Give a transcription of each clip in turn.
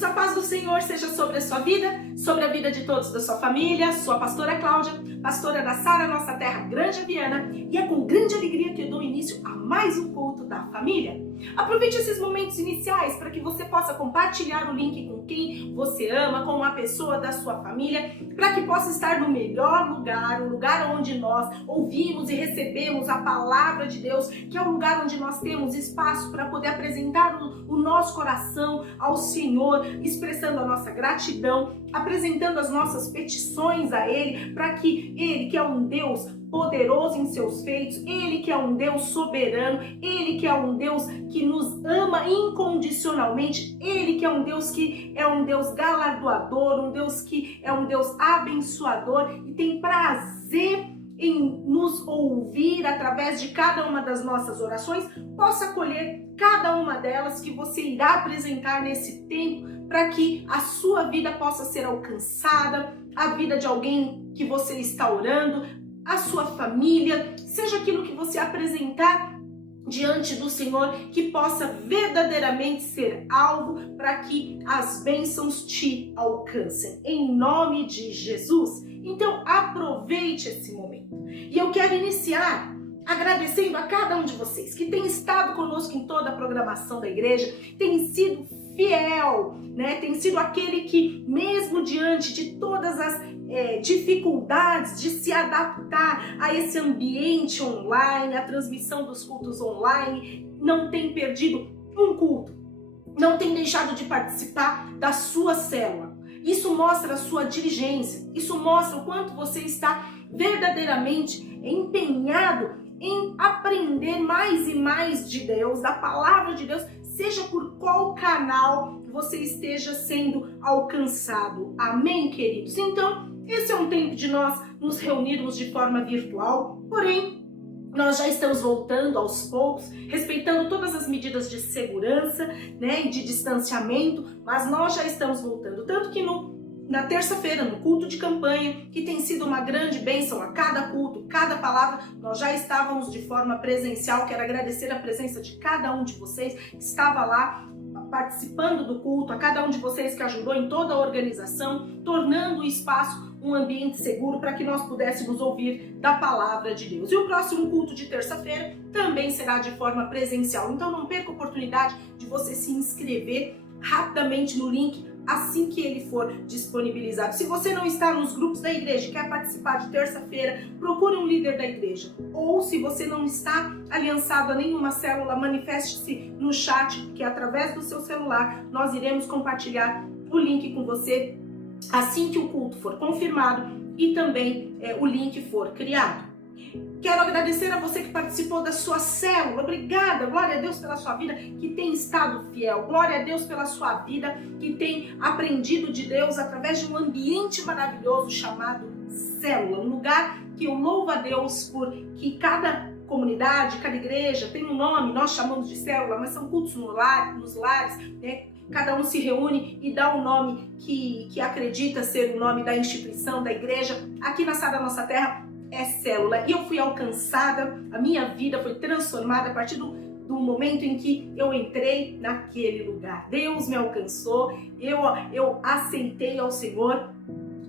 queridos, a paz do Senhor seja sobre a sua vida, sobre a vida de todos da sua família. Sou a pastora Cláudia, pastora da Sara Nossa Terra Grande Viana, e é com grande alegria que eu dou início a mais um culto da família. Aproveite esses momentos iniciais para que você possa compartilhar o link com quem você ama, com uma pessoa da sua família, para que possa estar no melhor lugar, o lugar onde nós ouvimos e recebemos a palavra de Deus, que é o lugar onde nós temos espaço para poder apresentar o nosso coração ao Senhor, expressando a nossa gratidão, apresentando as nossas petições a Ele, para que Ele, que é um Deus poderoso em seus feitos, Ele que é um Deus soberano, Ele que é um Deus que nos ama incondicionalmente, Ele que é um Deus galardoador, um Deus que é um Deus abençoador e tem prazer em nos ouvir através de cada uma das nossas orações, possa acolher cada uma delas que você irá apresentar nesse tempo, para que a sua vida possa ser alcançada, a vida de alguém que você está orando, a sua família, seja aquilo que você apresentar diante do Senhor, que possa verdadeiramente ser alvo para que as bênçãos te alcancem, em nome de Jesus. Então aproveite esse momento. E eu quero iniciar agradecendo a cada um de vocês que tem estado conosco em toda a programação da igreja, tem sido fiel, né? Tem sido aquele que, mesmo diante de todas as dificuldades de se adaptar a esse ambiente online, a transmissão dos cultos online, não tem perdido um culto, não tem deixado de participar da sua célula. Isso mostra a sua diligência, isso mostra o quanto você está verdadeiramente empenhado em aprender mais e mais de Deus, da palavra de Deus, seja por qual canal você esteja sendo alcançado. Amém, queridos? Então, esse é um tempo de nós nos reunirmos de forma virtual, porém, nós já estamos voltando aos poucos, respeitando todas as medidas de segurança, né, e de distanciamento, mas nós já estamos voltando. Tanto que na terça-feira, no culto de campanha, que tem sido uma grande bênção a cada culto, cada palavra, nós já estávamos de forma presencial. Quero agradecer a presença de cada um de vocês que estava lá participando do culto, a cada um de vocês que ajudou em toda a organização, tornando o espaço um ambiente seguro para que nós pudéssemos ouvir da palavra de Deus. E o próximo culto de terça-feira também será de forma presencial. Então não perca a oportunidade de você se inscrever rapidamente no link assim que ele for disponibilizado. Se você não está nos grupos da igreja e quer participar de terça-feira, procure um líder da igreja. Ou se você não está aliançado a nenhuma célula, manifeste-se no chat, que através do seu celular nós iremos compartilhar o link com você assim que o culto for confirmado e também o link for criado. Quero agradecer a você que participou da sua célula. Obrigada, glória a Deus pela sua vida que tem estado fiel. Glória a Deus pela sua vida que tem aprendido de Deus através de um ambiente maravilhoso chamado célula. Um lugar que eu louvo a Deus por que cada comunidade, cada igreja tem um nome, nós chamamos de célula, mas são cultos nos lares, né? Cada um se reúne e dá um nome que acredita ser o nome da instituição, da igreja. Aqui na Sara Nossa Terra é célula. E eu fui alcançada, a minha vida foi transformada a partir do momento em que eu entrei naquele lugar. Deus me alcançou, eu aceitei ao Senhor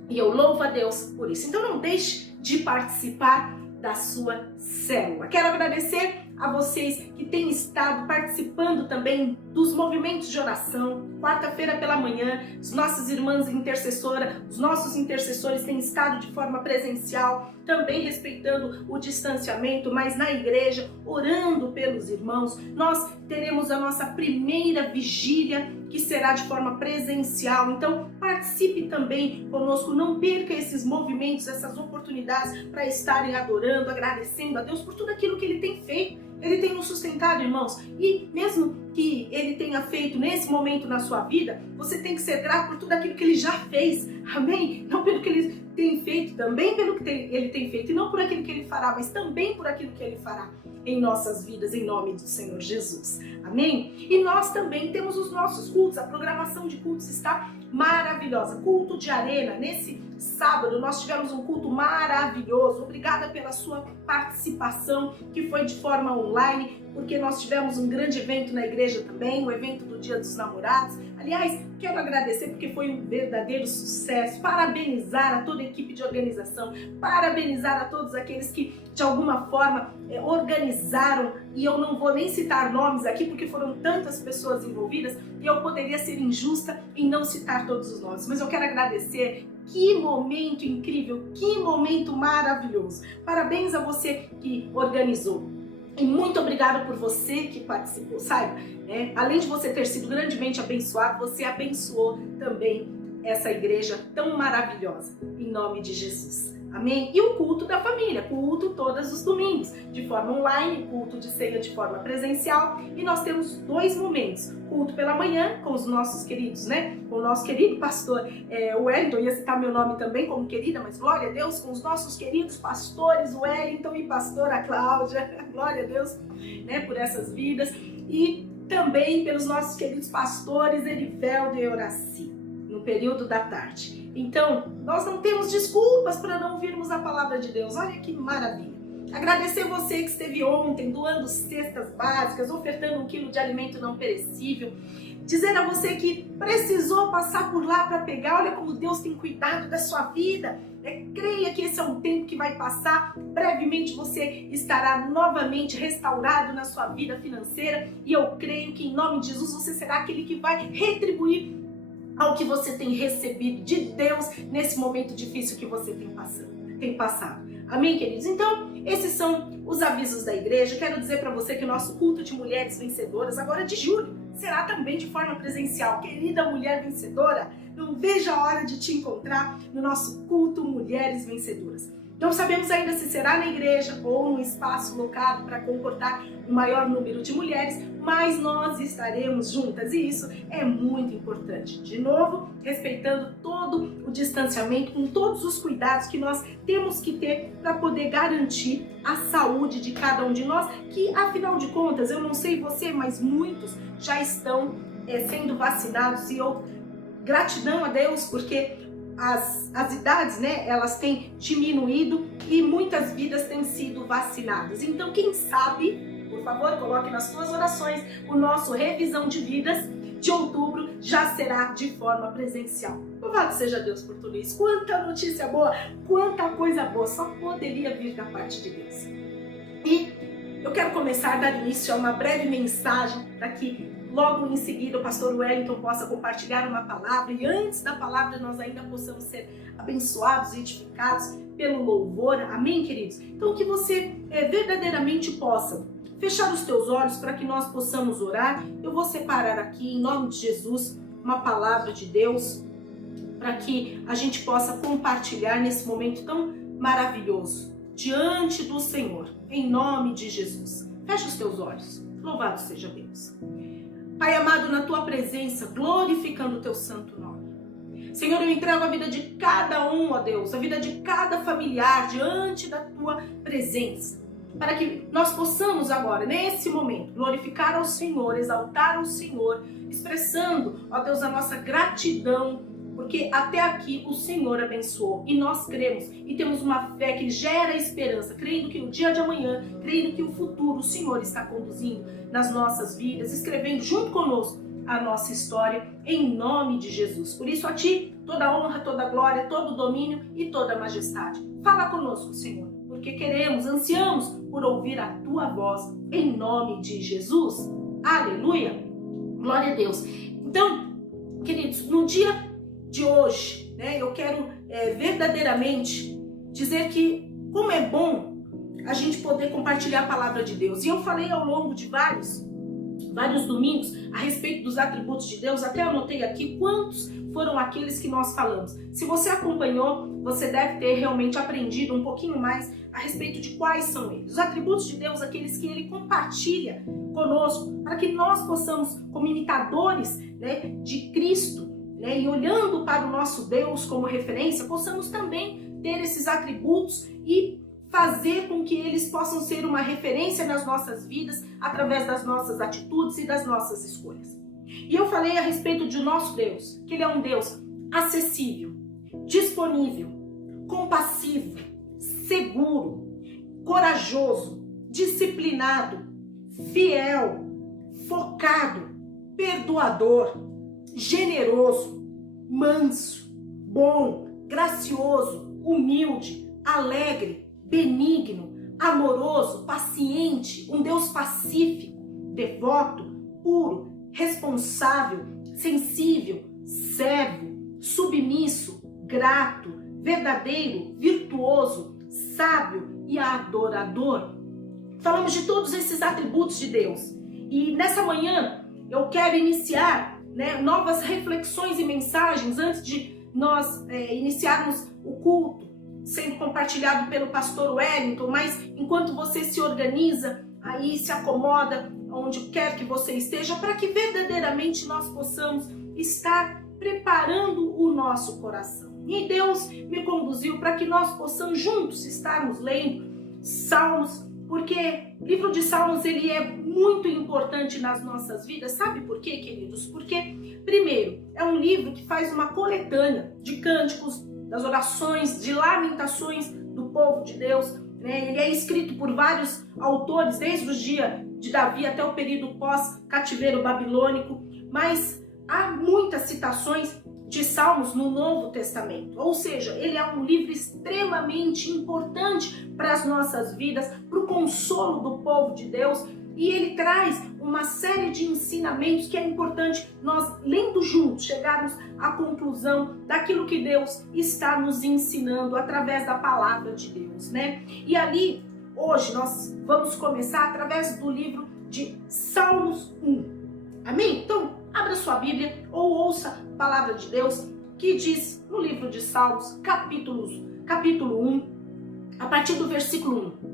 e eu louvo a Deus por isso. Então não deixe de participar da sua célula. Quero agradecer a vocês que têm estado participando também dos movimentos de oração. Quarta-feira pela manhã, as nossas irmãs intercessoras, os nossos intercessores têm estado de forma presencial, também respeitando o distanciamento, mas na igreja, orando pelos irmãos. Nós teremos a nossa primeira vigília, que será de forma presencial. Então, participe também conosco, não perca esses movimentos, essas oportunidades para estarem adorando, agradecendo a Deus por tudo aquilo que Ele tem feito. Ele tem nos sustentado, irmãos, e mesmo que Ele tenha feito nesse momento na sua vida, você tem que ser grato por tudo aquilo que Ele já fez, amém? Não pelo que Ele tem feito, também pelo que Ele tem feito, e não por aquilo que Ele fará, mas também por aquilo que Ele fará em nossas vidas, em nome do Senhor Jesus, amém? E nós também temos os nossos cultos, a programação de cultos está maravilhosa. Culto de arena, nesse sábado nós tivemos um culto maravilhoso. Obrigada pela sua participação, que foi de forma online, porque nós tivemos um grande evento na igreja também, o evento do Dia dos Namorados. Aliás, quero agradecer porque foi um verdadeiro sucesso, parabenizar a toda a equipe de organização, parabenizar a todos aqueles que de alguma forma organizaram, e eu não vou nem citar nomes aqui porque foram tantas pessoas envolvidas e eu poderia ser injusta em não citar todos os nomes, mas eu quero agradecer. Que momento incrível, que momento maravilhoso. Parabéns a você que organizou. E muito obrigada por você que participou. Saiba, né? Além de você ter sido grandemente abençoado, você abençoou também essa igreja tão maravilhosa. Em nome de Jesus. Amém? E o culto da família, culto todos os domingos, de forma online, culto de ceia de forma presencial. E nós temos 2 momentos, culto pela manhã com os nossos queridos, né? Com o nosso querido pastor Wellington, ia citar meu nome também como querida, mas glória a Deus, com os nossos queridos pastores Wellington e pastora Cláudia, glória a Deus, né, por essas vidas. E também pelos nossos queridos pastores Eriveldo e Horaci, no período da tarde. Então, nós não temos desculpas para não ouvirmos a palavra de Deus. Olha que maravilha. Agradecer você que esteve ontem doando cestas básicas, ofertando 1 quilo de alimento não perecível. Dizer a você que precisou passar por lá para pegar. Olha como Deus tem cuidado da sua vida. Creia que esse é um tempo que vai passar. Brevemente você estará novamente restaurado na sua vida financeira. E eu creio que em nome de Jesus você será aquele que vai retribuir ao que você tem recebido de Deus nesse momento difícil que você tem passado. Amém, queridos? Então, esses são os avisos da igreja. Quero dizer para você que o nosso culto de mulheres vencedoras, agora de julho, será também de forma presencial. Querida mulher vencedora, não vejo a hora de te encontrar no nosso culto Mulheres Vencedoras. Não sabemos ainda se será na igreja ou num espaço locado para comportar um maior número de mulheres, mas nós estaremos juntas e isso é muito importante. De novo, respeitando todo o distanciamento, com todos os cuidados que nós temos que ter para poder garantir a saúde de cada um de nós, que afinal de contas, eu não sei você, mas muitos já estão sendo vacinados e eu gratidão a Deus porque as idades, né, elas têm diminuído e muitas vidas têm sido vacinadas. Então, quem sabe, por favor, coloque nas suas orações, o nosso revisão de vidas de outubro já será de forma presencial. Louvado seja Deus por tudo isso. Quanta notícia boa, quanta coisa boa, só poderia vir da parte de Deus. E eu quero começar a dar início a uma breve mensagem para que logo em seguida o pastor Wellington possa compartilhar uma palavra e antes da palavra nós ainda possamos ser abençoados e edificados pelo louvor. Amém, queridos? Então que você verdadeiramente possa fechar os teus olhos para que nós possamos orar. Eu vou separar aqui, em nome de Jesus, uma palavra de Deus para que a gente possa compartilhar nesse momento tão maravilhoso diante do Senhor, em nome de Jesus. Fecha os teus olhos. Louvado seja Deus. Pai amado, na Tua presença, glorificando o Teu santo nome. Senhor, eu entrego a vida de cada um, ó Deus, a vida de cada familiar diante da Tua presença. Para que nós possamos agora, nesse momento, glorificar ao Senhor, exaltar ao Senhor, expressando, ó Deus, a nossa gratidão, porque até aqui o Senhor abençoou e nós cremos e temos uma fé que gera esperança, crendo que o dia de amanhã, crendo que o futuro o Senhor está conduzindo nas nossas vidas, escrevendo junto conosco a nossa história, em nome de Jesus. Por isso a Ti, toda honra, toda glória, todo domínio e toda majestade. Fala conosco, Senhor, porque queremos, ansiamos por ouvir a Tua voz, em nome de Jesus. Aleluia! Glória a Deus. Então, queridos, no dia de hoje, né, eu quero verdadeiramente dizer que como é bom a gente poder compartilhar a palavra de Deus. E eu falei ao longo de vários domingos a respeito dos atributos de Deus, até anotei aqui quantos foram aqueles que nós falamos. Se você acompanhou, você deve ter realmente aprendido um pouquinho mais a respeito de quais são eles. Os atributos de Deus, aqueles que Ele compartilha conosco, para que nós possamos, como imitadores, né, de Cristo, né, e olhando para o nosso Deus como referência, possamos também ter esses atributos e fazer com que eles possam ser uma referência nas nossas vidas através das nossas atitudes e das nossas escolhas. E eu falei a respeito de nosso Deus, que Ele é um Deus acessível, disponível, compassivo, seguro, corajoso, disciplinado, fiel, focado, perdoador, generoso, manso, bom, gracioso, humilde, alegre, benigno, amoroso, paciente, um Deus pacífico, devoto, puro, responsável, sensível, servo, submisso, grato, verdadeiro, virtuoso, sábio e adorador. Falamos de todos esses atributos de Deus. E nessa manhã eu quero iniciar novas reflexões e mensagens antes de nós iniciarmos o culto, sendo compartilhado pelo pastor Wellington, mas enquanto você se organiza, aí se acomoda onde quer que você esteja, para que verdadeiramente nós possamos estar preparando o nosso coração. E Deus me conduziu para que nós possamos juntos estarmos lendo Salmos, porque o livro de Salmos ele é muito importante nas nossas vidas. Sabe por quê, queridos? Porque, primeiro, é um livro que faz uma coletânea de cânticos, das orações, de lamentações do povo de Deus. Ele é escrito por vários autores, desde o dia de Davi até o período pós-cativeiro babilônico, mas há muitas citações de Salmos no Novo Testamento, ou seja, ele é um livro extremamente importante para as nossas vidas, para o consolo do povo de Deus, e ele traz uma série de ensinamentos que é importante nós, lendo juntos, chegarmos à conclusão daquilo que Deus está nos ensinando através da palavra de Deus, E ali, hoje, nós vamos começar através do livro de Salmos 1. Amém? Então, abra sua Bíblia ou ouça a palavra de Deus que diz no livro de Salmos, capítulo 1, a partir do versículo 1.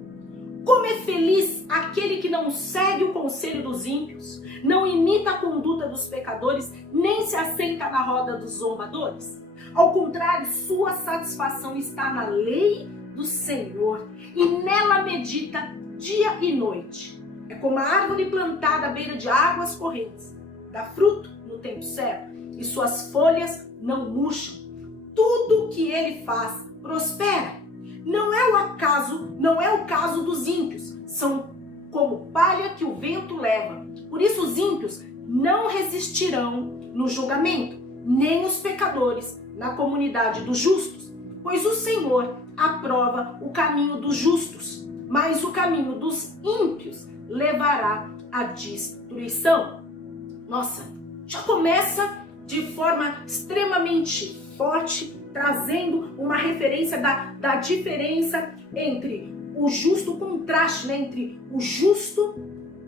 Como é feliz aquele que não segue o conselho dos ímpios, não imita a conduta dos pecadores, nem se assenta na roda dos zombadores. Ao contrário, sua satisfação está na lei do Senhor e nela medita dia e noite. É como a árvore plantada à beira de águas correntes, dá fruto no tempo certo e suas folhas não murcham. Tudo o que ele faz prospera. Não é o caso dos ímpios, são como palha que o vento leva. Por isso os ímpios não resistirão no julgamento, nem os pecadores na comunidade dos justos, pois o Senhor aprova o caminho dos justos, mas o caminho dos ímpios levará à destruição. Nossa, já começa de forma extremamente forte, trazendo uma referência da diferença entre o justo, o contraste entre o justo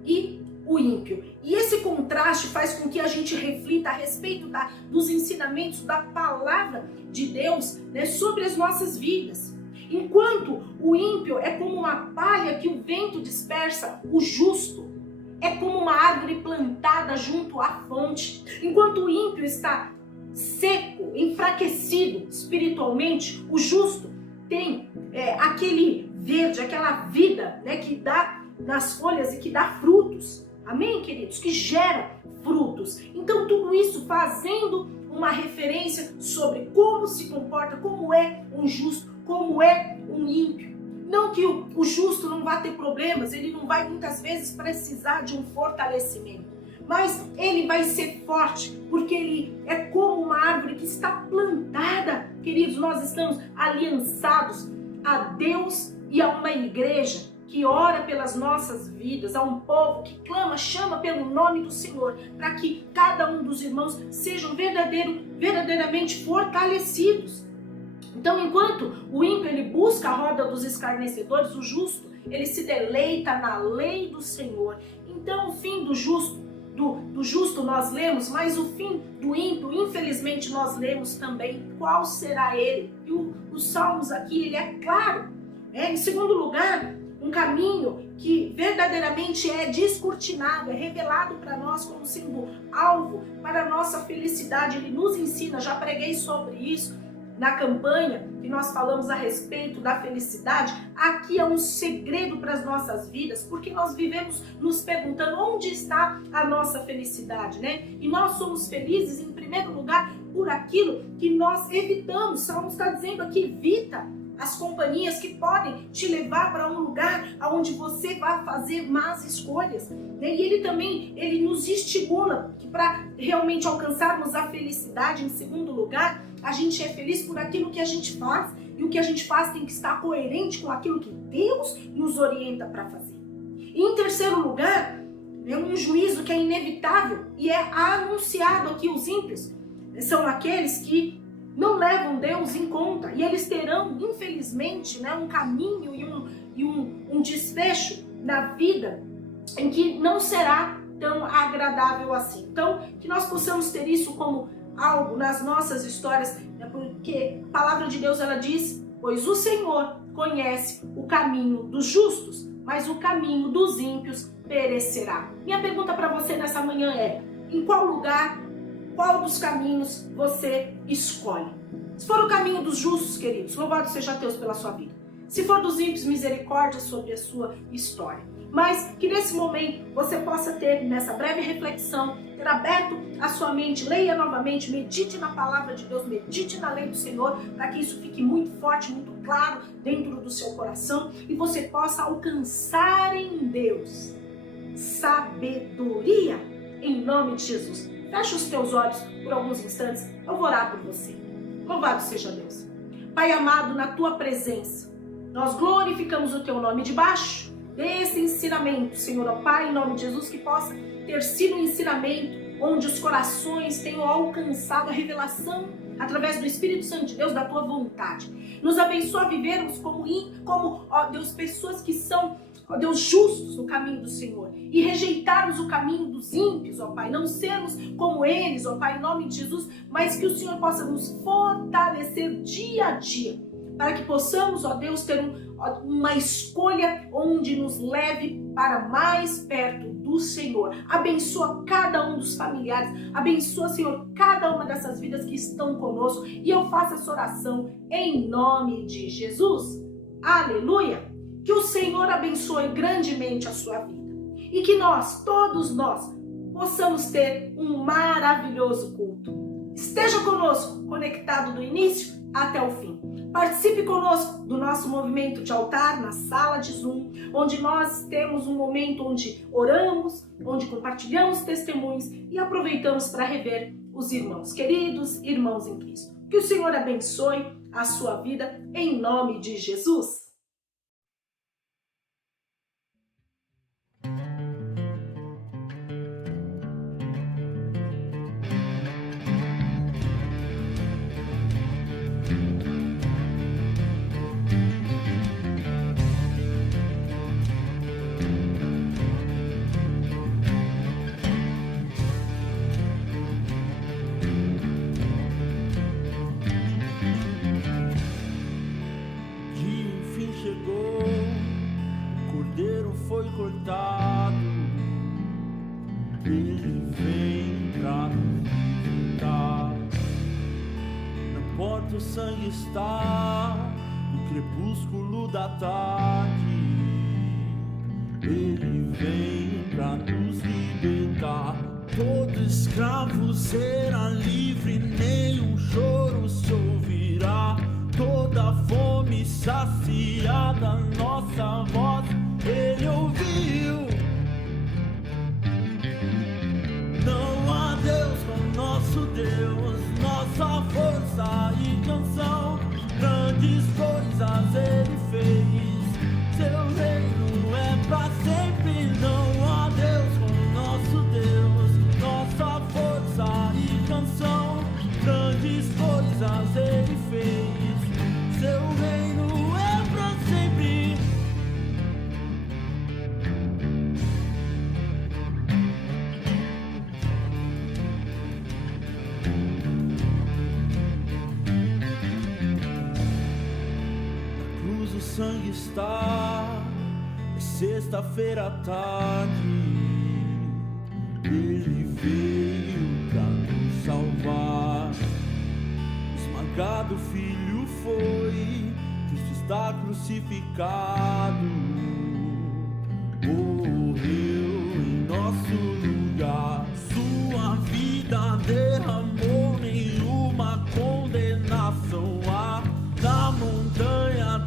e o ímpio. E esse contraste faz com que a gente reflita a respeito dos ensinamentos da palavra de Deus sobre as nossas vidas. Enquanto o ímpio é como uma palha que o vento dispersa, o justo é como uma árvore plantada junto à fonte. Enquanto o ímpio está seco, enfraquecido espiritualmente, o justo tem aquele verde, aquela vida que dá nas folhas e que dá frutos. Amém, queridos? Que gera frutos. Então tudo isso fazendo uma referência sobre como se comporta, como é um justo, como é um ímpio. Não que o justo não vai ter problemas, ele não vai muitas vezes precisar de um fortalecimento. Mas ele vai ser forte, porque ele é como uma árvore que está plantada. Queridos, nós estamos aliançados a Deus e a uma igreja que ora pelas nossas vidas, a um povo que clama, chama pelo nome do Senhor, para que cada um dos irmãos sejam verdadeiramente fortalecidos. Então, enquanto o ímpio ele busca a roda dos escarnecedores, o justo ele se deleita na lei do Senhor. Então, o fim do justo nós lemos, mas o fim do ímpio, infelizmente, nós lemos também. Qual será ele? E os Salmos aqui, ele é claro. Em segundo lugar, um caminho que verdadeiramente é descortinado, é revelado para nós como sendo alvo para a nossa felicidade. Ele nos ensina, já preguei sobre isso na campanha que nós falamos a respeito da felicidade. Aqui é um segredo para as nossas vidas, porque nós vivemos nos perguntando onde está a nossa felicidade, E nós somos felizes, em primeiro lugar, por aquilo que nós evitamos. Salmo está dizendo aqui, evita as companhias que podem te levar para um lugar onde você vai fazer más escolhas. E ele também, ele nos estimula que para realmente alcançarmos a felicidade, em segundo lugar, a gente é feliz por aquilo que a gente faz. E o que a gente faz tem que estar coerente com aquilo que Deus nos orienta para fazer. E em terceiro lugar, é um juízo que é inevitável e é anunciado aqui. Os ímpios são aqueles que não levam Deus em conta e eles terão, infelizmente, um caminho e um desfecho na vida em que não será tão agradável assim. Então, que nós possamos ter isso como algo nas nossas histórias, porque a palavra de Deus, ela diz: pois o Senhor conhece o caminho dos justos, mas o caminho dos ímpios perecerá. Minha pergunta para você nessa manhã é: em qual lugar, qual dos caminhos você escolhe? Se for o caminho dos justos, queridos, louvado seja Deus pela sua vida. Se for dos ímpios, misericórdia sobre a sua história. Mas que nesse momento você possa ter, nessa breve reflexão, ter aberto a sua mente, leia novamente, medite na palavra de Deus, medite na lei do Senhor, para que isso fique muito forte, muito claro dentro do seu coração e você possa alcançar em Deus sabedoria, em nome de Jesus. Fecha os teus olhos por alguns instantes, eu vou orar por você. Louvado seja Deus. Pai amado, na tua presença, nós glorificamos o teu nome debaixo desse ensinamento, Senhor, ó Pai, em nome de Jesus, que possa ter sido um ensinamento onde os corações tenham alcançado a revelação através do Espírito Santo de Deus, da tua vontade. Nos abençoa a vivermos como, ó Deus, pessoas que são, ó Deus, justos no caminho do Senhor e rejeitarmos o caminho dos ímpios, ó Pai, não sermos como eles, ó Pai, em nome de Jesus, mas que o Senhor possa nos fortalecer dia a dia, para que possamos, ó Deus, ter uma escolha onde nos leve para mais perto do Senhor. Abençoa cada um dos familiares, abençoa, Senhor, cada uma dessas vidas que estão conosco, e eu faço essa oração em nome de Jesus. Aleluia! Que o Senhor abençoe grandemente a sua vida e que nós, todos nós, possamos ter um maravilhoso culto. Esteja conosco, conectado do início até o fim. Participe conosco do nosso movimento de altar na sala de Zoom, onde nós temos um momento onde oramos, onde compartilhamos testemunhos e aproveitamos para rever os irmãos, queridos irmãos em Cristo. Que o Senhor abençoe a sua vida em nome de Jesus. Cortado, ele vem pra nos visitar. Na porta o sangue está, no crepúsculo da tarde. Ele vem pra nos libertar. Todo escravo será livre, nenhum choro se ouvirá. Toda fome saciada, nossa voz Ele ouviu. Não há Deus como nosso Deus, nossa força e canção. Grandes coisas Ele fez, seu reino é pra sempre. Não há Deus como nosso Deus, nossa força e canção. Grandes coisas Ele fez, seu reino é pra sempre. O sangue está, é sexta-feira à tarde. Ele veio pra nos salvar. Esmagado o filho foi, Cristo está crucificado. Morreu em nosso lugar. Sua vida derramou, nenhuma condenação há. Na montanha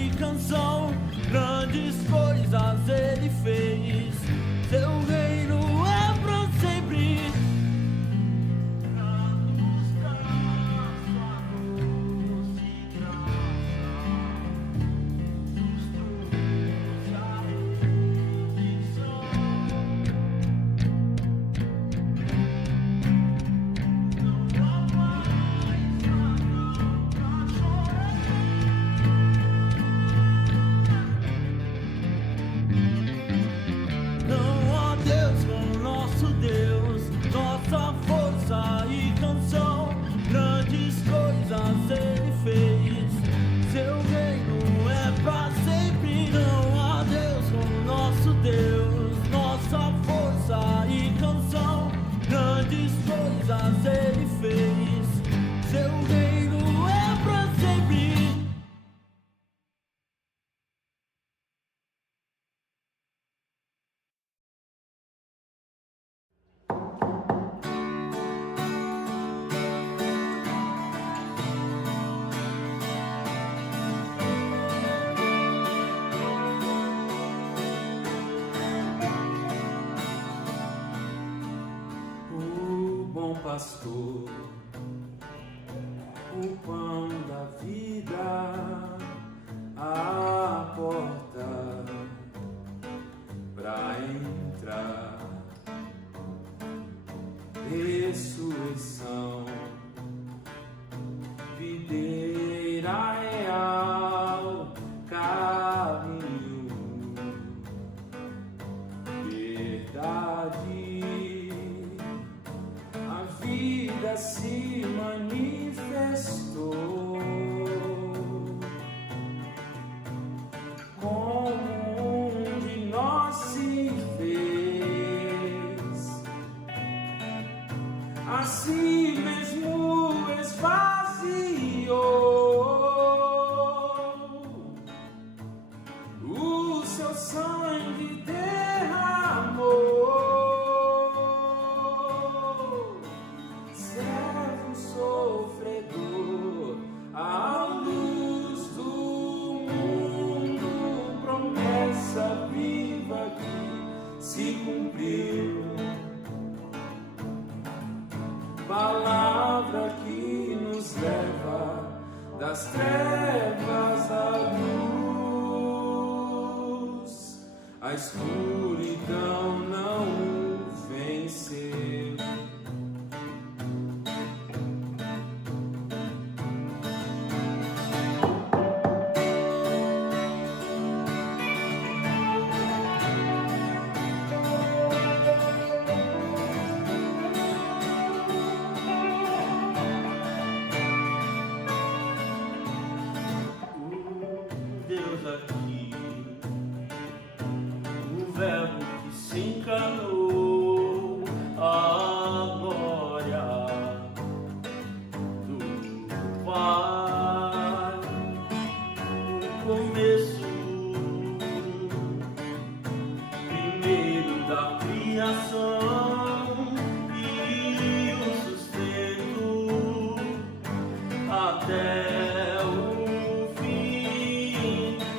e canção, grandes coisas ele fez. Seu reino é pra sempre. Ele fez, seu reino é pra sempre. Pastor, o pão da vida, a porta pra entrar, ressurreição, videira real, caminho, verdade. A vida se manifestou como um de nós se fez, assim mesmo esvaziou, o seu sangue derramou. Sofredor, a luz do mundo, promessa viva que se cumpriu, palavra que nos leva das trevas à luz, a escuridão não venceu. Aqui, o verbo que se encarnou, a glória do Pai, o começo primeiro da criação e o sustento até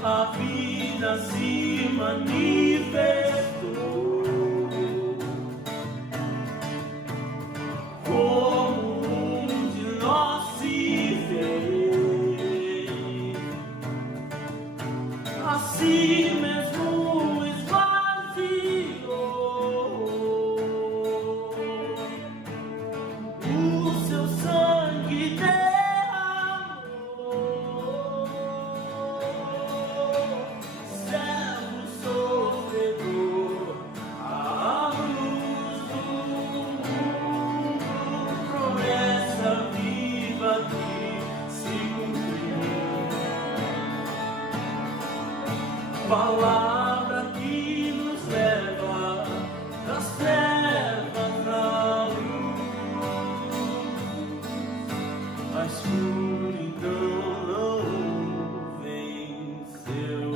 a vida se manifestou como um de nós se fez, assim mesmo esvaziou, o seu sangue palavra que nos leva das trevas à luz, a escuridão não venceu.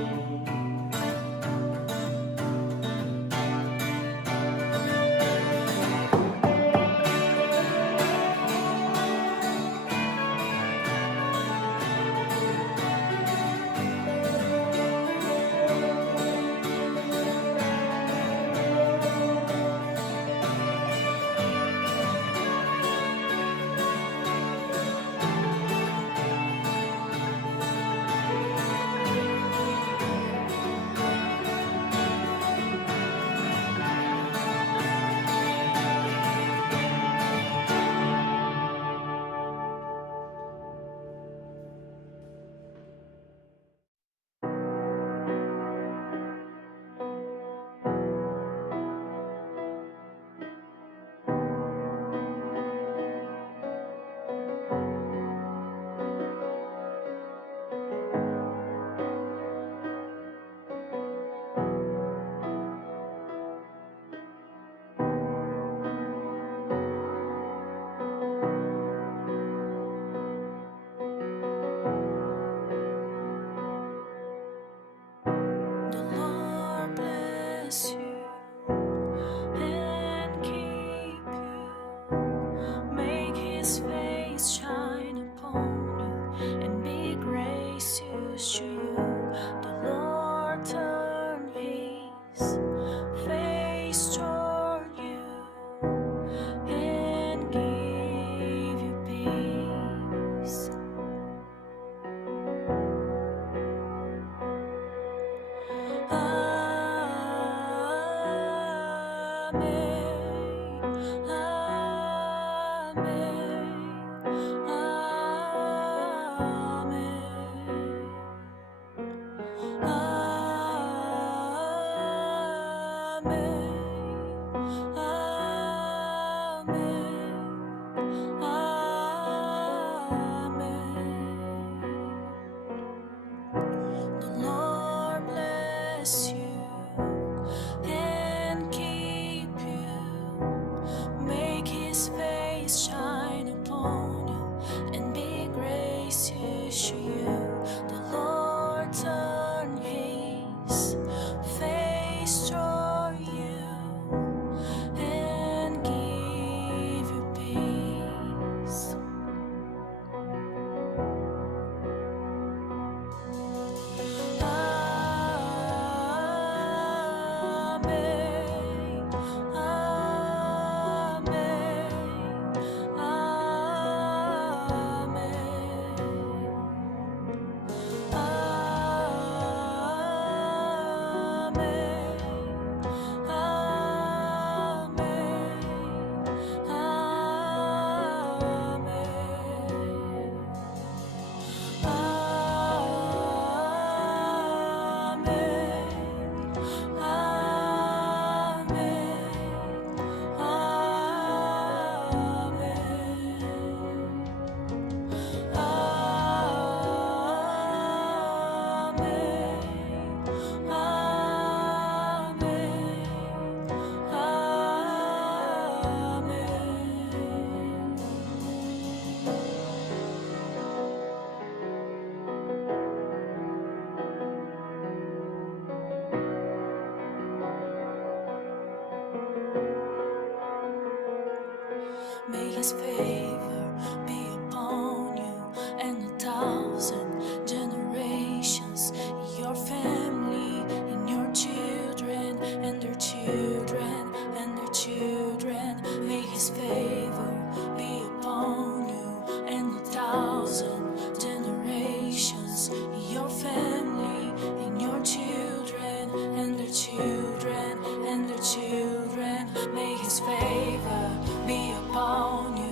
his favor be upon you and 1,000 generations, your family and your children and their children and their children. May his favor be upon you and 1,000 generations, your family and your children and their children and their children. May his favor be upon you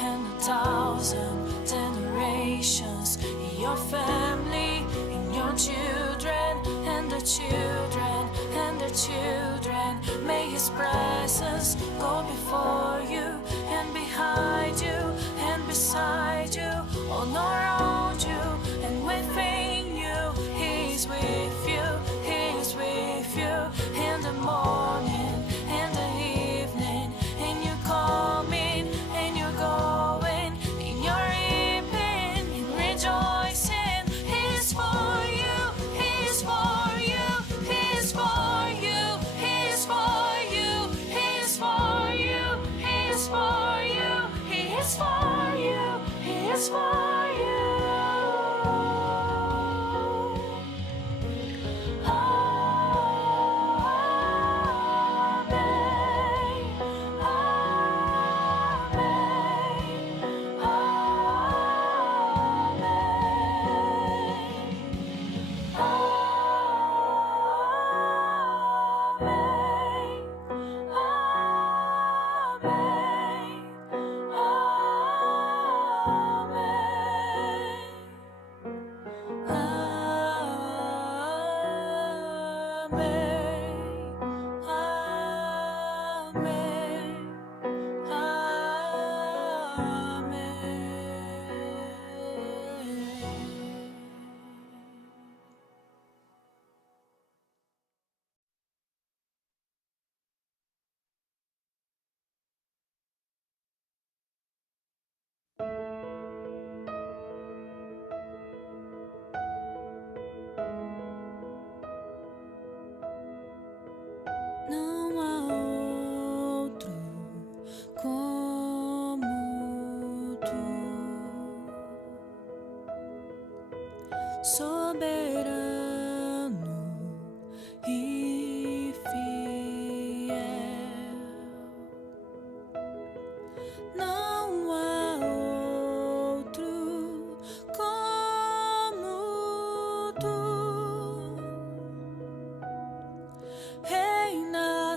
and 1,000 generations, your family and your children and their children and their children. May his presence go before you and behind you and beside you, all around you and within you. He is with you, he is with you in the morning and the evening, and you're coming and you're going, and you're reaping and rejoicing. He is for you, he is for you, he is for you, he is for you, he is for you, he is for you, he is for you, he is for you. Não há outro como tu, soberano e fiel. Não há outro como tu, reina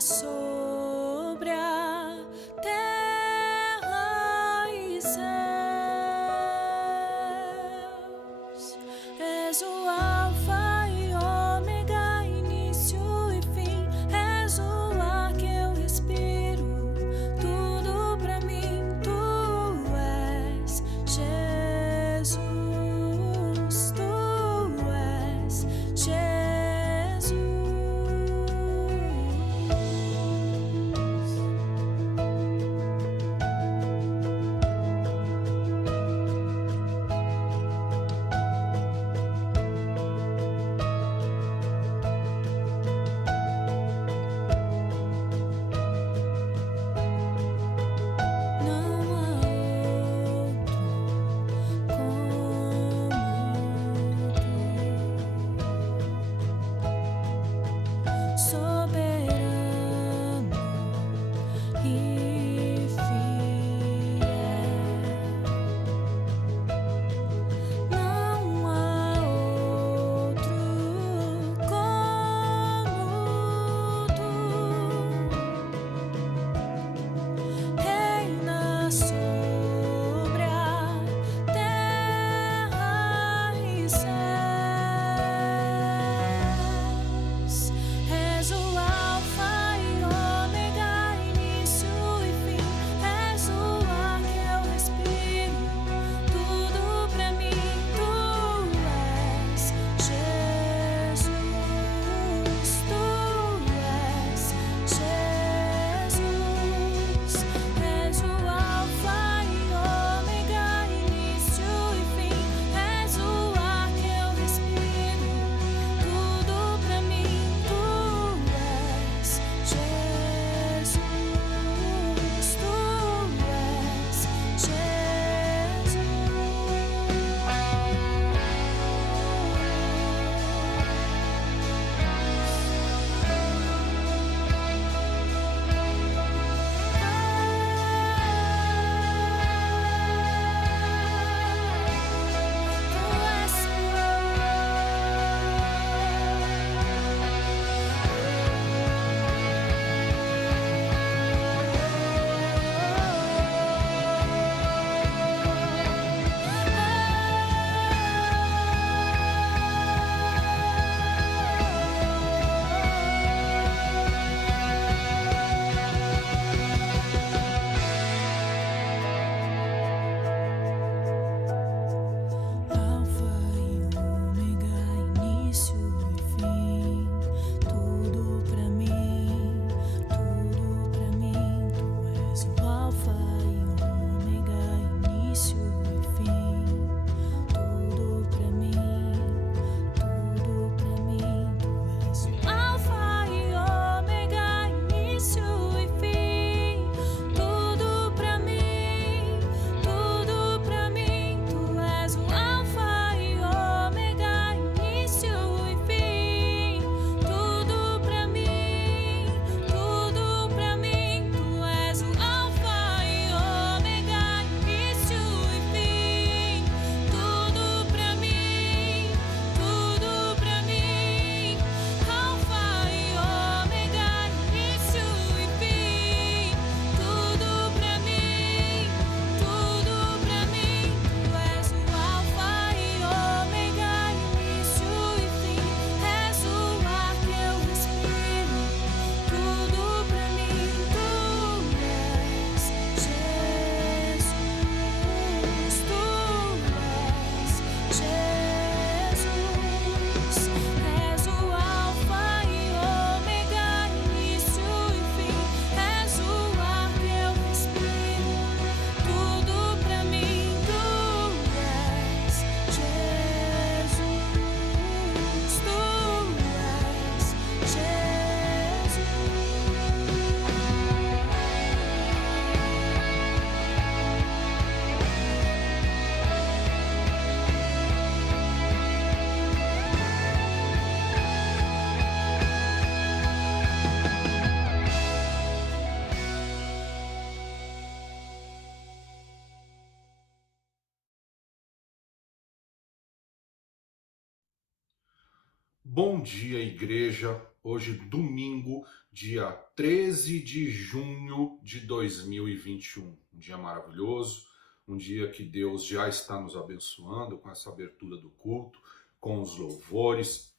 Bom dia, igreja. Hoje, domingo, dia 13 de junho de 2021. Um dia maravilhoso, um dia que Deus já está nos abençoando com essa abertura do culto, com os louvores,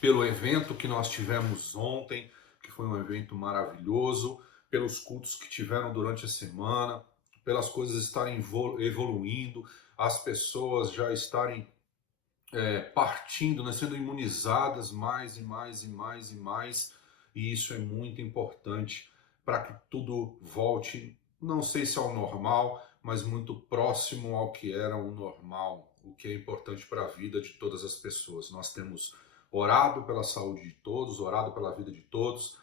pelo evento que nós tivemos ontem, que foi um evento maravilhoso, pelos cultos que tiveram durante a semana, pelas coisas estarem evoluindo, as pessoas já estarem partindo, né, sendo imunizadas mais e mais e mais e mais, e isso é muito importante para que tudo volte, não sei se ao normal, mas muito próximo ao que era o normal, o que é importante para a vida de todas as pessoas. Nós temos orado pela saúde de todos, orado pela vida de todos,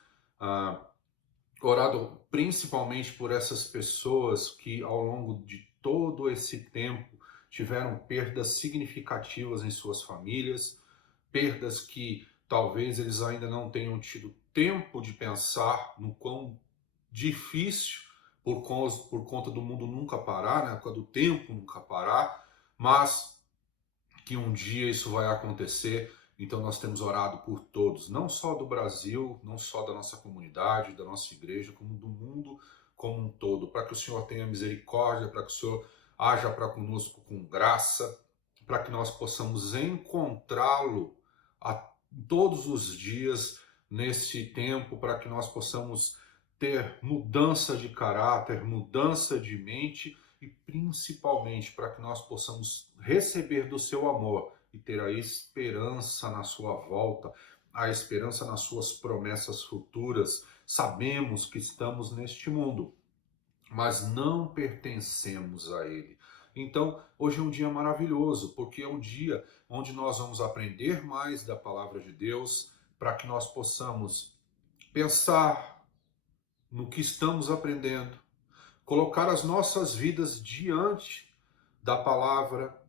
orado principalmente por essas pessoas que ao longo de todo esse tempo tiveram perdas significativas em suas famílias, perdas que talvez eles ainda não tenham tido tempo de pensar no quão difícil, por conta do mundo nunca parar, né, por conta do tempo nunca parar, mas que um dia isso vai acontecer. Então nós temos orado por todos, não só do Brasil, não só da nossa comunidade, da nossa igreja, como do mundo como um todo, para que o Senhor tenha misericórdia, para que o Senhor haja para conosco com graça, para que nós possamos encontrá-lo todos os dias nesse tempo, para que nós possamos ter mudança de caráter, mudança de mente e principalmente para que nós possamos receber do seu amor e ter a esperança na sua volta, a esperança nas suas promessas futuras. Sabemos que estamos neste mundo, mas não pertencemos a ele. Então, hoje é um dia maravilhoso, porque é um dia onde nós vamos aprender mais da palavra de Deus, para que nós possamos pensar no que estamos aprendendo, colocar as nossas vidas diante da palavra,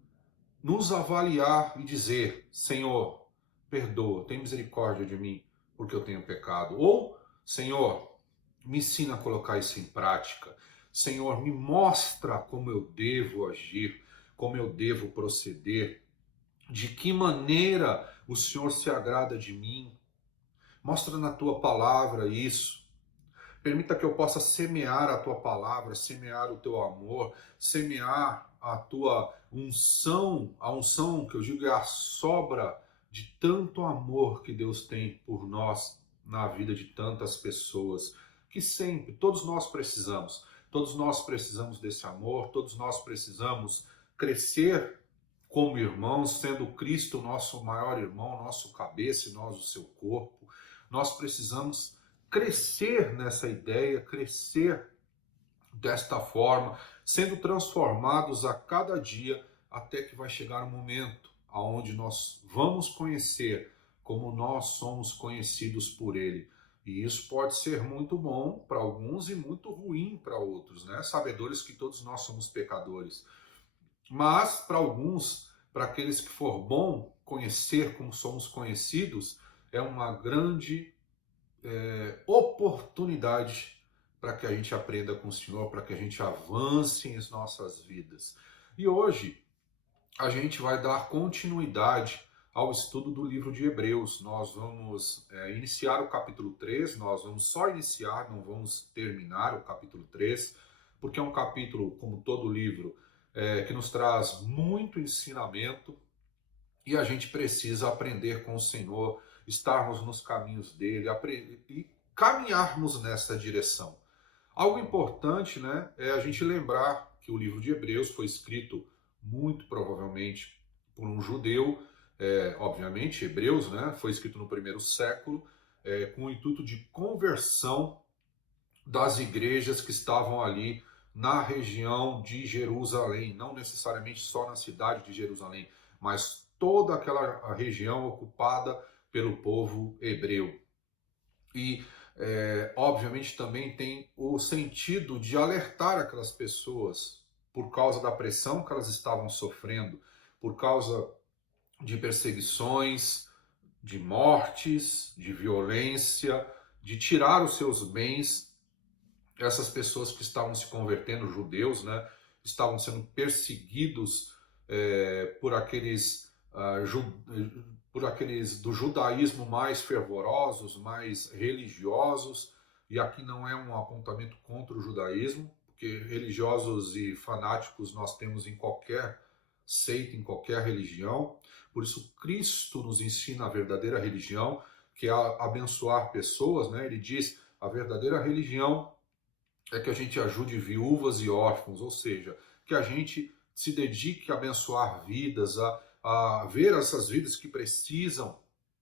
nos avaliar e dizer: Senhor, perdoa, tem misericórdia de mim, porque eu tenho pecado. Ou, Senhor, me ensina a colocar isso em prática. Senhor, me mostra como eu devo agir, como eu devo proceder, de que maneira o Senhor se agrada de mim. Mostra na tua palavra isso. Permita que eu possa semear a tua palavra, semear o teu amor, semear a tua unção, a unção que eu digo é a sobra de tanto amor que Deus tem por nós na vida de tantas pessoas, que sempre, todos nós precisamos desse amor, todos nós precisamos crescer como irmãos, sendo Cristo o nosso maior irmão, nosso cabeça e nós o seu corpo. Nós precisamos crescer nessa ideia, crescer desta forma, sendo transformados a cada dia, até que vai chegar um momento onde nós vamos conhecer como nós somos conhecidos por Ele. E isso pode ser muito bom para alguns e muito ruim para outros, né? Sabedores que todos nós somos pecadores. Mas para alguns, para aqueles que for bom conhecer como somos conhecidos, é uma grande oportunidade para que a gente aprenda com o Senhor, para que a gente avance em nossas vidas. E hoje a gente vai dar continuidade ao estudo do livro de Hebreus. Nós vamos iniciar o capítulo 3, nós vamos só iniciar, não vamos terminar o capítulo 3, porque é um capítulo, como todo livro, que nos traz muito ensinamento e a gente precisa aprender com o Senhor, estarmos nos caminhos dele e caminharmos nessa direção. Algo importante, né, é a gente lembrar que o livro de Hebreus foi escrito muito provavelmente por um judeu, obviamente, Hebreus, né, foi escrito no primeiro século, com o intuito de conversão das igrejas que estavam ali na região de Jerusalém, não necessariamente só na cidade de Jerusalém, mas toda aquela região ocupada pelo povo hebreu. E, obviamente, também tem o sentido de alertar aquelas pessoas por causa da pressão que elas estavam sofrendo, por causa de perseguições, de mortes, de violência, de tirar os seus bens. Essas pessoas que estavam se convertendo, judeus, né, estavam sendo perseguidos por por aqueles do judaísmo mais fervorosos, mais religiosos, e aqui não é um apontamento contra o judaísmo, porque religiosos e fanáticos nós temos em qualquer seita, em qualquer religião. Por isso Cristo nos ensina a verdadeira religião, que é abençoar pessoas, né? Ele diz, a verdadeira religião é que a gente ajude viúvas e órfãos, ou seja, que a gente se dedique a abençoar vidas, a ver essas vidas que precisam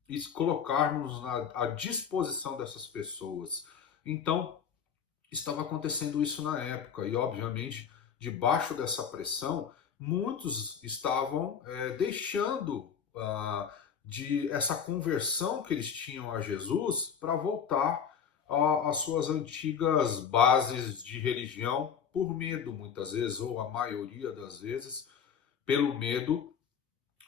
e colocarmos à disposição dessas pessoas. Então, estava acontecendo isso na época e, obviamente, debaixo dessa pressão, muitos estavam deixando de essa conversão que eles tinham a Jesus para voltar às suas antigas bases de religião, por medo, muitas vezes, ou a maioria das vezes, pelo medo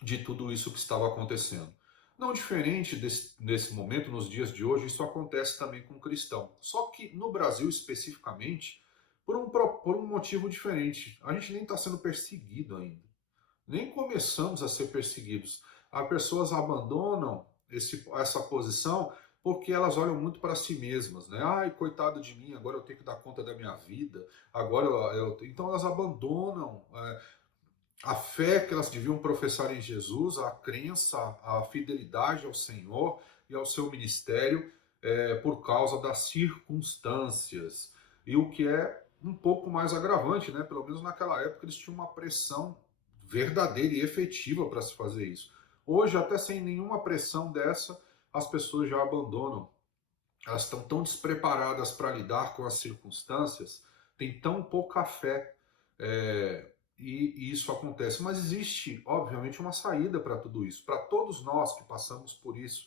de tudo isso que estava acontecendo. Não diferente desse momento, nos dias de hoje, isso acontece também com o cristão. Só que no Brasil, especificamente, por um motivo diferente. A gente nem está sendo perseguido ainda. Nem começamos a ser perseguidos. As pessoas abandonam essa posição porque elas olham muito para si mesmas, né? Ai, coitado de mim, agora eu tenho que dar conta da minha vida. Então elas abandonam a fé que elas deviam professar em Jesus, a crença, a fidelidade ao Senhor e ao seu ministério por causa das circunstâncias. E o que é um pouco mais agravante, né? Pelo menos naquela época eles tinham uma pressão verdadeira e efetiva para se fazer isso. Hoje, até sem nenhuma pressão dessa, as pessoas já abandonam. Elas estão tão despreparadas para lidar com as circunstâncias, têm tão pouca fé, e isso acontece. Mas existe, obviamente, uma saída para tudo isso. Para todos nós que passamos por isso,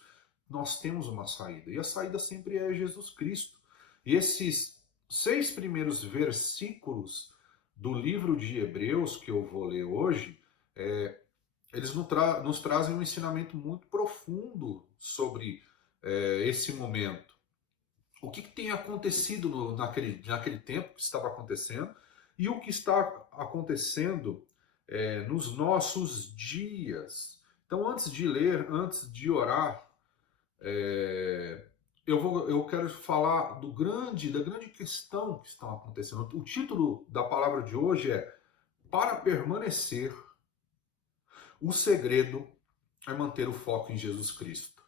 nós temos uma saída. E a saída sempre é Jesus Cristo. E esses 6 primeiros versículos do livro de Hebreus, que eu vou ler hoje, eles nos trazem um ensinamento muito profundo sobre esse momento. O que tem acontecido naquele tempo que estava acontecendo e o que está acontecendo nos nossos dias. Então, antes de ler, antes de orar, eu quero falar da grande questão que está acontecendo. O título da palavra de hoje é Para permanecer, o segredo é manter o foco em Jesus Cristo.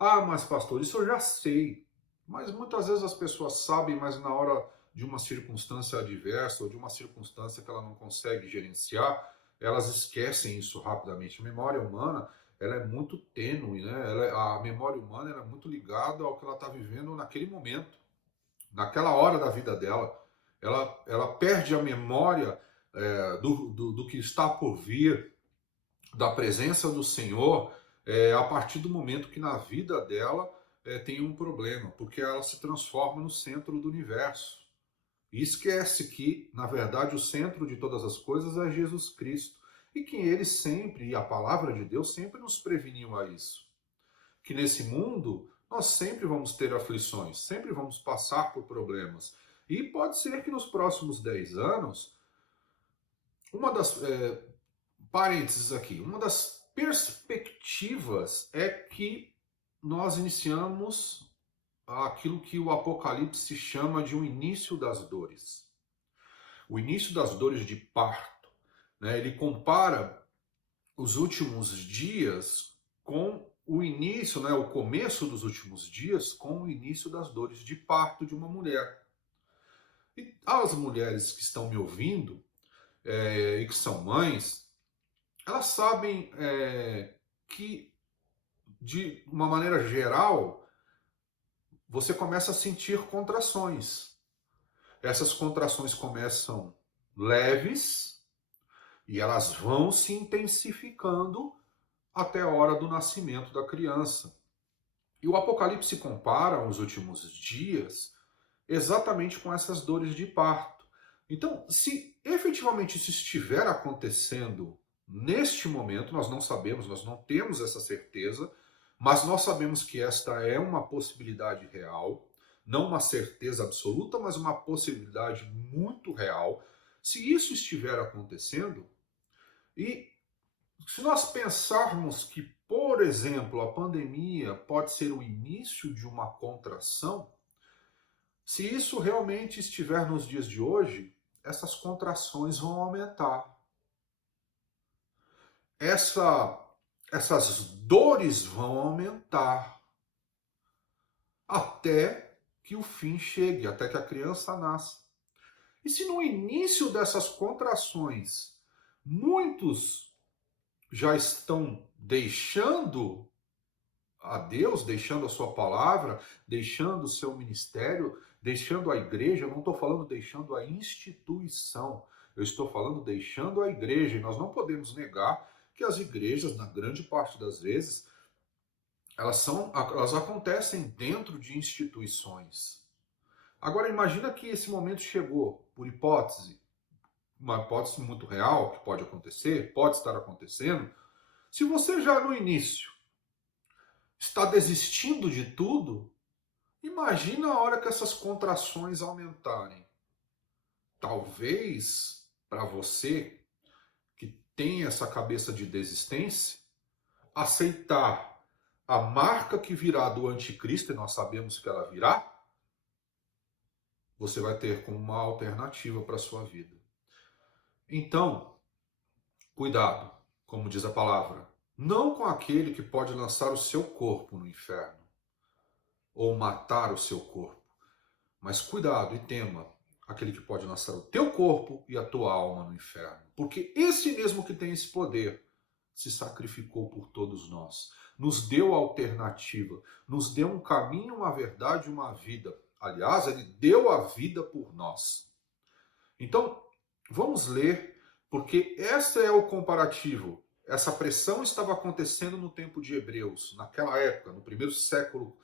Ah, mas pastor, isso eu já sei. Mas muitas vezes as pessoas sabem, mas na hora de uma circunstância adversa ou de uma circunstância que ela não consegue gerenciar, elas esquecem isso rapidamente. A memória humana, ela é muito tênue, né? A memória humana é muito ligada ao que ela está vivendo naquele momento, naquela hora da vida dela. Ela perde a memória do que está por vir, da presença do Senhor, a partir do momento que na vida dela tem um problema, porque ela se transforma no centro do universo. E esquece que, na verdade, o centro de todas as coisas é Jesus Cristo. E que ele sempre, e a palavra de Deus sempre nos preveniu a isso. Que nesse mundo nós sempre vamos ter aflições, sempre vamos passar por problemas. E pode ser que nos próximos 10 anos, parênteses aqui, uma das perspectivas é que nós iniciamos aquilo que o Apocalipse chama de um início das dores. O início das dores de parto. Né? Ele compara os últimos dias com o início, né, o começo dos últimos dias com o início das dores de parto de uma mulher. E as mulheres que estão me ouvindo e que são mães, elas sabem que, de uma maneira geral, você começa a sentir contrações. Essas contrações começam leves e elas vão se intensificando até a hora do nascimento da criança. E o Apocalipse compara os últimos dias exatamente com essas dores de parto. Então, se efetivamente isso estiver acontecendo neste momento, nós não sabemos, nós não temos essa certeza, mas nós sabemos que esta é uma possibilidade real, não uma certeza absoluta, mas uma possibilidade muito real. Se isso estiver acontecendo, e se nós pensarmos que, por por exemplo, a pandemia pode ser o início de uma contração, se isso realmente estiver nos dias de hoje, essas contrações vão aumentar. Essas dores vão aumentar até que o fim chegue, até que a criança nasça. E se no início dessas contrações muitos já estão deixando a Deus, deixando a sua palavra, deixando o seu ministério, deixando a igreja, eu não estou falando deixando a instituição, eu estou falando deixando a igreja, e nós não podemos negar que as igrejas, na grande parte das vezes, elas acontecem dentro de instituições. Agora imagina que esse momento chegou, por hipótese, uma hipótese muito real, que pode acontecer, pode estar acontecendo. Se você já no início está desistindo de tudo, imagina a hora que essas contrações aumentarem. Talvez, para você que tem essa cabeça de desistência, aceitar a marca que virá do anticristo, e nós sabemos que ela virá, você vai ter como uma alternativa para a sua vida. Então, cuidado, como diz a palavra, não com aquele que pode lançar o seu corpo no inferno, ou matar o seu corpo, mas cuidado e tema aquele que pode lançar o teu corpo e a tua alma no inferno, porque esse mesmo que tem esse poder se sacrificou por todos nós, nos deu alternativa, nos deu um caminho, uma verdade, uma vida. Aliás, ele deu a vida por nós. Então, vamos ler, porque esse é o comparativo. Essa pressão estava acontecendo no tempo de Hebreus, naquela época, no primeiro século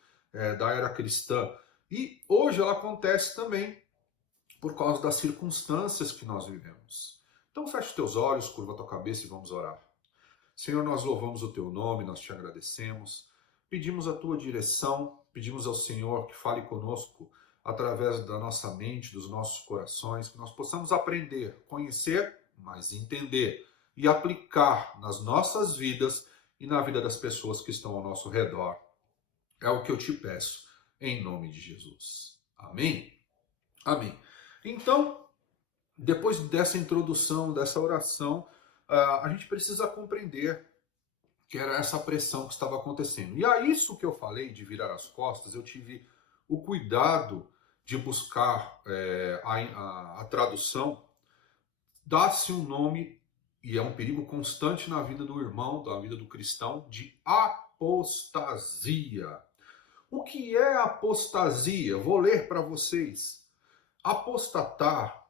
da era cristã. E hoje ela acontece também por causa das circunstâncias que nós vivemos. Então feche os teus olhos, curva a tua cabeça e vamos orar. Senhor, nós louvamos o teu nome, nós te agradecemos, pedimos a tua direção, pedimos ao Senhor que fale conosco através da nossa mente, dos nossos corações, que nós possamos aprender, conhecer, mas entender e aplicar nas nossas vidas e na vida das pessoas que estão ao nosso redor. É o que eu te peço, em nome de Jesus. Amém? Amém. Então, depois dessa introdução, dessa oração, a gente precisa compreender que era essa pressão que estava acontecendo. E a isso que eu falei de virar as costas, eu tive o cuidado de buscar a tradução, dá-se um nome, e é um perigo constante na vida do irmão, na vida do cristão, de apostasia. O que é apostasia? Vou ler para vocês. Apostatar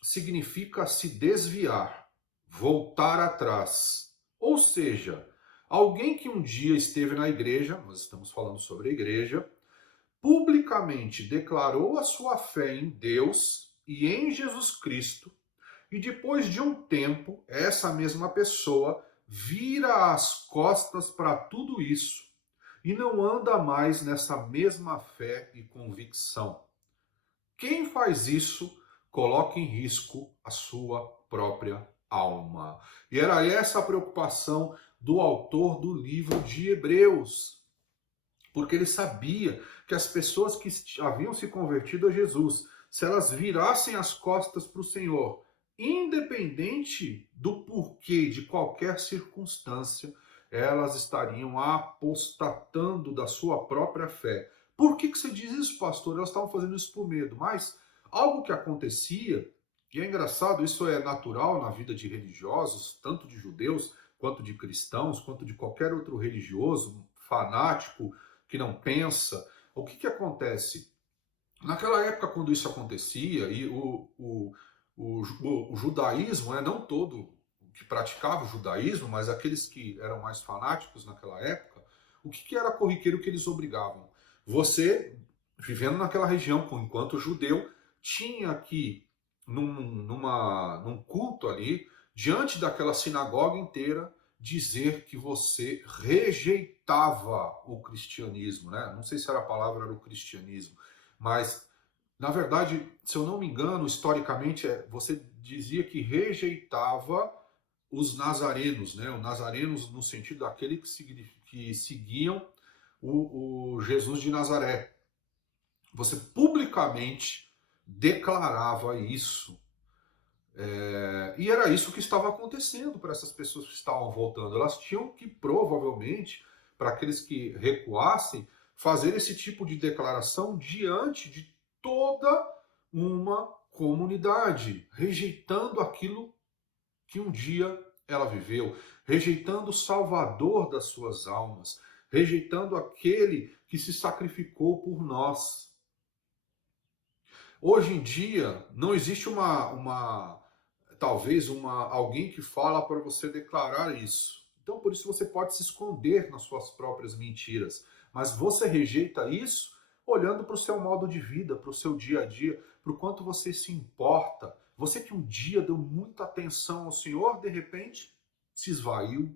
significa se desviar, voltar atrás. Ou seja, alguém que um dia esteve na igreja, nós estamos falando sobre a igreja, publicamente declarou a sua fé em Deus e em Jesus Cristo, e depois de um tempo, essa mesma pessoa vira as costas para tudo isso e não anda mais nessa mesma fé e convicção. Quem faz isso coloca em risco a sua própria alma. E era essa a preocupação do autor do livro de Hebreus, porque ele sabia que as pessoas que haviam se convertido a Jesus, se elas virassem as costas para o Senhor, independente do porquê, de qualquer circunstância, elas estariam apostatando da sua própria fé. Por que você diz isso, pastor? Elas estavam fazendo isso por medo, mas algo que acontecia, e é engraçado, isso é natural na vida de religiosos, tanto de judeus, quanto de cristãos, quanto de qualquer outro religioso, fanático, que não pensa. O que acontece? Naquela época, quando isso acontecia, e o judaísmo, não todo que praticava o judaísmo, mas aqueles que eram mais fanáticos naquela época, o que era corriqueiro que eles obrigavam? Você, vivendo naquela região, enquanto judeu, tinha que, num culto ali, diante daquela sinagoga inteira, dizer que você rejeitava o cristianismo, né? Não sei se a palavra era o cristianismo, mas, na verdade, se eu não me engano, historicamente, você dizia que rejeitava os nazarenos, né? Os nazarenos no sentido daquele que que seguiam o Jesus de Nazaré. Você publicamente declarava isso. E era isso que estava acontecendo para essas pessoas que estavam voltando. Elas tinham que, provavelmente, para aqueles que recuassem, fazer esse tipo de declaração diante de toda uma comunidade, rejeitando aquilo que um dia ela viveu, rejeitando o Salvador das suas almas, rejeitando aquele que se sacrificou por nós. Hoje em dia, não existe talvez alguém que fala para você declarar isso. Então, por isso você pode se esconder nas suas próprias mentiras. Mas você rejeita isso olhando para o seu modo de vida, para o seu dia a dia, para o quanto você se importa. Você que um dia deu muita atenção ao Senhor, de repente, se esvaiu.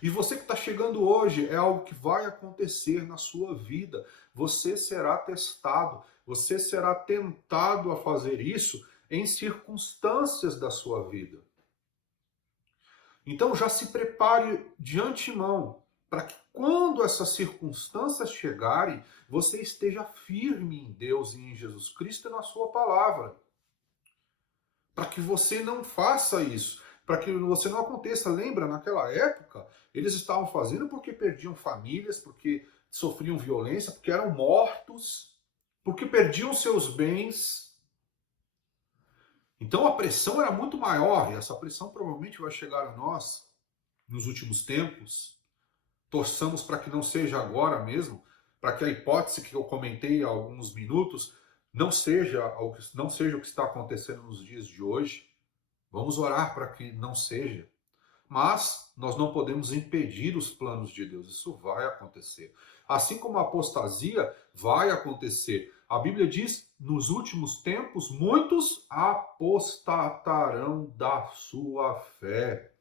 E você que está chegando hoje, é algo que vai acontecer na sua vida. Você será testado, você será tentado a fazer isso em circunstâncias da sua vida. Então já se prepare de antemão para que quando essas circunstâncias chegarem, você esteja firme em Deus e em Jesus Cristo e na sua palavra. Para que você não faça isso, para que você não aconteça. Lembra, naquela época, eles estavam fazendo porque perdiam famílias, porque sofriam violência, porque eram mortos, porque perdiam seus bens. Então a pressão era muito maior, e essa pressão provavelmente vai chegar a nós nos últimos tempos. Torçamos para que não seja agora mesmo, para que a hipótese que eu comentei há alguns minutos não seja o que está acontecendo nos dias de hoje. Vamos orar para que não seja. Mas nós não podemos impedir os planos de Deus. Isso vai acontecer. Assim como a apostasia vai acontecer. A Bíblia diz, nos últimos tempos, muitos apostatarão da sua fé.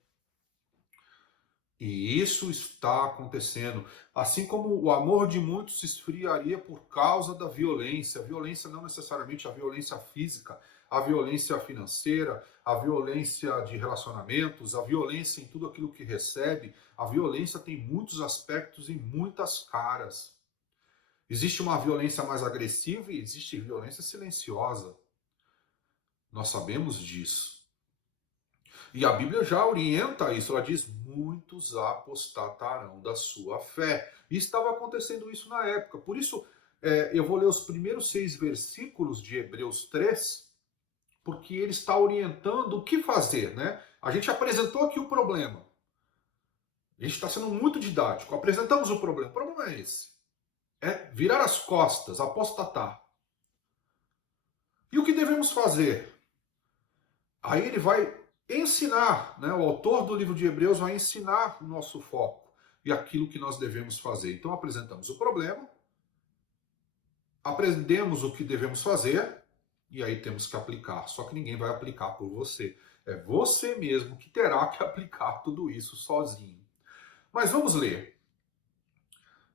E isso está acontecendo. Assim como o amor de muitos se esfriaria por causa da violência. A violência não necessariamente a violência física, a violência financeira, a violência de relacionamentos, a violência em tudo aquilo que recebe. A violência tem muitos aspectos e muitas caras. Existe uma violência mais agressiva e existe violência silenciosa. Nós sabemos disso. E a Bíblia já orienta isso, ela diz, muitos apostatarão da sua fé. E estava acontecendo isso na época. Por isso, eu vou ler os primeiros 6 versículos de Hebreus 3, porque ele está orientando o que fazer, né? A gente apresentou aqui o problema. A gente está sendo muito didático. Apresentamos o problema. O problema é esse. É virar as costas, apostatar. E o que devemos fazer? Aí ele vai ensinar, né? O autor do livro de Hebreus vai ensinar o nosso foco e aquilo que nós devemos fazer. Então apresentamos o problema, aprendemos o que devemos fazer e aí temos que aplicar. Só que ninguém vai aplicar por você. É você mesmo que terá que aplicar tudo isso sozinho. Mas vamos ler.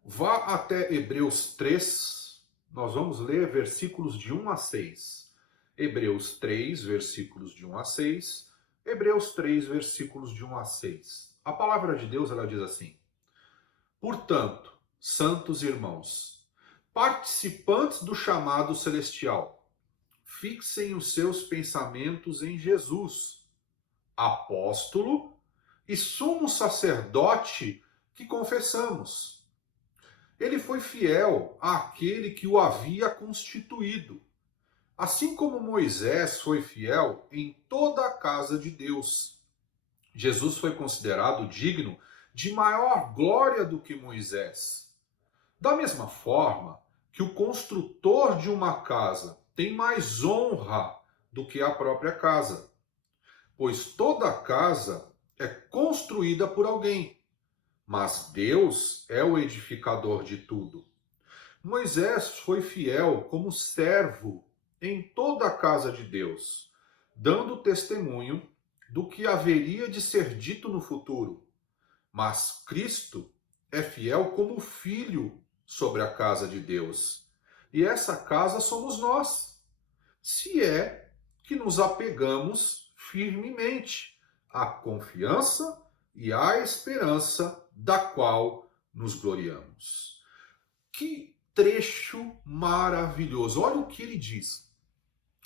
Vá até Hebreus 3, nós vamos ler versículos de 1 a 6. Hebreus 3, versículos de 1 a 6. Hebreus 3, versículos de 1 a 6. A palavra de Deus, ela diz assim: portanto, santos irmãos, participantes do chamado celestial, fixem os seus pensamentos em Jesus, apóstolo e sumo sacerdote que confessamos. Ele foi fiel àquele que o havia constituído, assim como Moisés foi fiel em toda a casa de Deus. Jesus foi considerado digno de maior glória do que Moisés. Da mesma forma que o construtor de uma casa tem mais honra do que a própria casa, pois toda casa é construída por alguém, mas Deus é o edificador de tudo. Moisés foi fiel como servo em toda a casa de Deus, dando testemunho do que haveria de ser dito no futuro. Mas Cristo é fiel como filho sobre a casa de Deus. E essa casa somos nós, se é que nos apegamos firmemente à confiança e a esperança da qual nos gloriamos. Que trecho maravilhoso! Olha o que ele diz.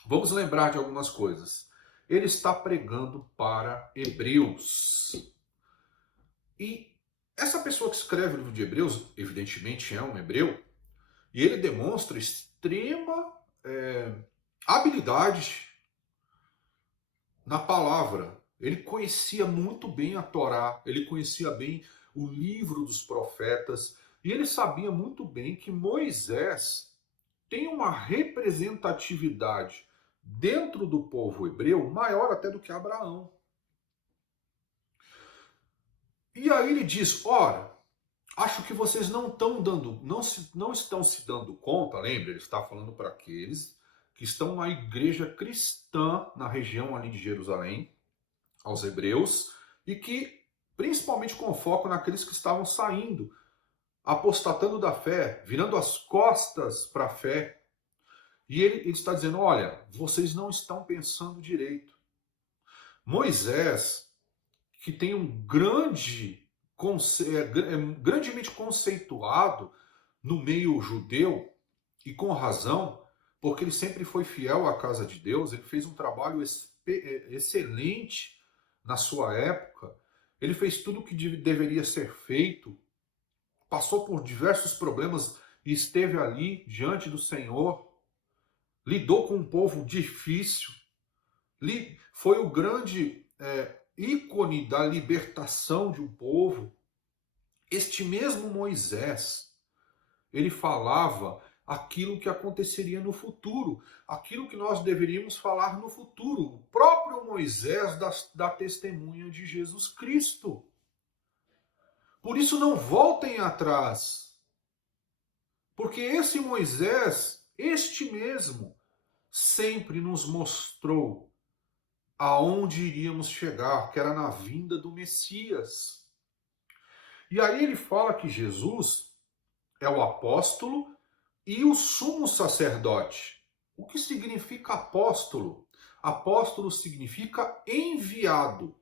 Vamos lembrar de algumas coisas. Ele está pregando para hebreus. E essa pessoa que escreve o livro de Hebreus, evidentemente é um hebreu, e ele demonstra extrema habilidade na palavra. Ele conhecia muito bem a Torá, ele conhecia bem o livro dos profetas, e ele sabia muito bem que Moisés tem uma representatividade dentro do povo hebreu maior até do que Abraão. E aí ele diz, ora, acho que vocês não estão se dando conta, lembra? Ele está falando para aqueles que estão na igreja cristã na região ali de Jerusalém, aos hebreus, e que, principalmente com foco naqueles que estavam saindo, apostatando da fé, virando as costas para a fé. E ele está dizendo, olha, vocês não estão pensando direito. Moisés, que tem grandemente conceituado no meio judeu, e com razão, porque ele sempre foi fiel à casa de Deus, ele fez um trabalho excelente na sua época, ele fez tudo o que deveria ser feito, passou por diversos problemas e esteve ali diante do Senhor, lidou com um povo difícil, foi o grande ícone da libertação de um povo. Este mesmo Moisés, ele falava aquilo que aconteceria no futuro, aquilo que nós deveríamos falar no futuro. O próprio Moisés dá testemunha de Jesus Cristo. Por isso não voltem atrás, porque esse Moisés, este mesmo, sempre nos mostrou aonde iríamos chegar, que era na vinda do Messias. E aí ele fala que Jesus é o apóstolo e o sumo sacerdote. O que significa apóstolo? Apóstolo significa enviado.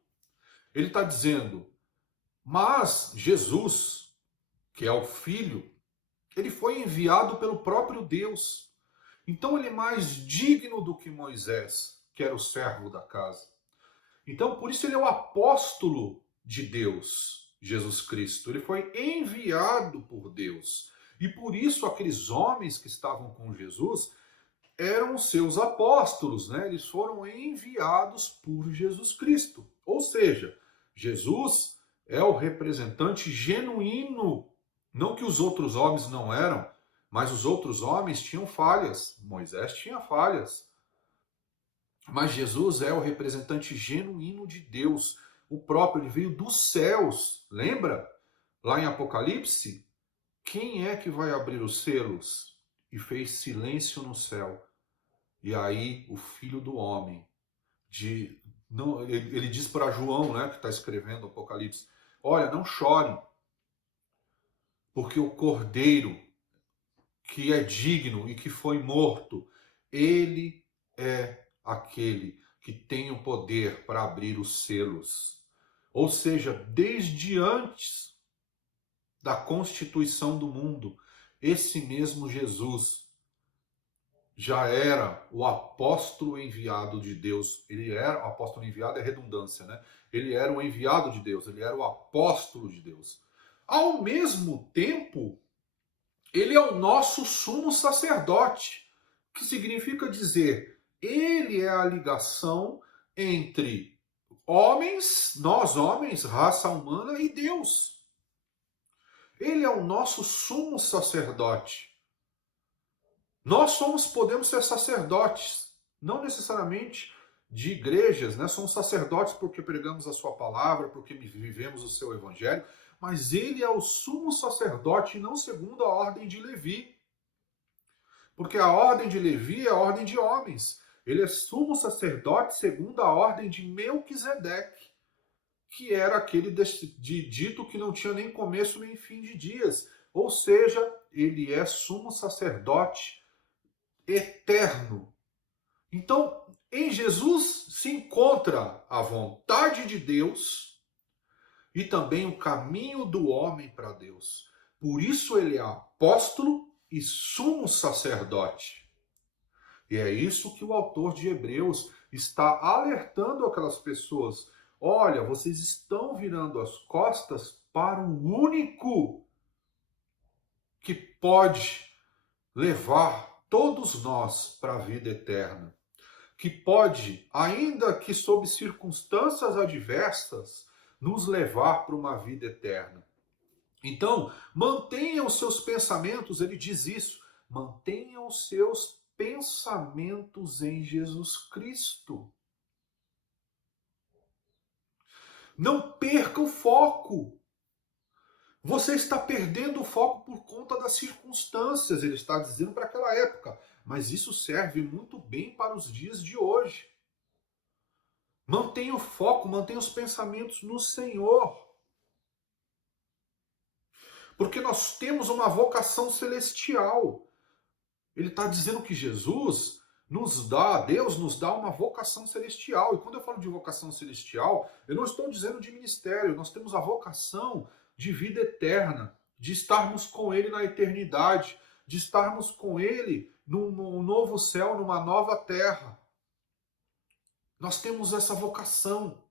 Ele está dizendo, mas Jesus, que é o Filho, ele foi enviado pelo próprio Deus. Então ele é mais digno do que Moisés, que era o servo da casa. Então, por isso ele é o apóstolo de Deus, Jesus Cristo. Ele foi enviado por Deus. E por isso aqueles homens que estavam com Jesus eram seus apóstolos, né? Eles foram enviados por Jesus Cristo. Ou seja, Jesus é o representante genuíno. Não que os outros homens não eram, mas os outros homens tinham falhas. Moisés tinha falhas. Mas Jesus é o representante genuíno de Deus. O próprio, ele veio dos céus. Lembra? Lá em Apocalipse, quem é que vai abrir os selos? E fez silêncio no céu. E aí o Filho do Homem, ele diz para João, né, que está escrevendo o Apocalipse, olha, não chore, porque o Cordeiro, que é digno e que foi morto, ele é aquele que tem o poder para abrir os selos. Ou seja, desde antes da constituição do mundo, esse mesmo Jesus já era o apóstolo enviado de Deus. Ele era, o apóstolo enviado é redundância, né? Ele era o enviado de Deus, ele era o apóstolo de Deus. Ao mesmo tempo, ele é o nosso sumo sacerdote, que significa dizer, ele é a ligação entre homens, nós homens, raça humana e Deus. Ele é o nosso sumo sacerdote. Nós podemos ser sacerdotes, não necessariamente de igrejas, né? Somos sacerdotes porque pregamos a sua palavra, porque vivemos o seu evangelho, mas ele é o sumo sacerdote, não segundo a ordem de Levi. Porque a ordem de Levi é a ordem de homens. Ele é sumo sacerdote segundo a ordem de Melquisedeque, que era aquele dito que não tinha nem começo nem fim de dias. Ou seja, ele é sumo sacerdote eterno. Então, em Jesus se encontra a vontade de Deus e também o caminho do homem para Deus. Por isso ele é apóstolo e sumo sacerdote. E é isso que o autor de Hebreus está alertando aquelas pessoas. Olha, vocês estão virando as costas para o único que pode levar todos nós para a vida eterna. Que pode, ainda que sob circunstâncias adversas, nos levar para uma vida eterna. Então, mantenha os seus pensamentos, ele diz isso, mantenha os seus pensamentos em Jesus Cristo. Não perca o foco. Você está perdendo o foco por conta das circunstâncias, ele está dizendo para aquela época. Mas isso serve muito bem para os dias de hoje. Mantenha o foco, mantenha os pensamentos no Senhor. Porque nós temos uma vocação celestial. Ele está dizendo que Jesus Deus nos dá uma vocação celestial. E quando eu falo de vocação celestial, eu não estou dizendo de ministério. Nós temos a vocação de vida eterna, de estarmos com Ele na eternidade, de estarmos com Ele num novo céu, numa nova terra. Nós temos essa vocação.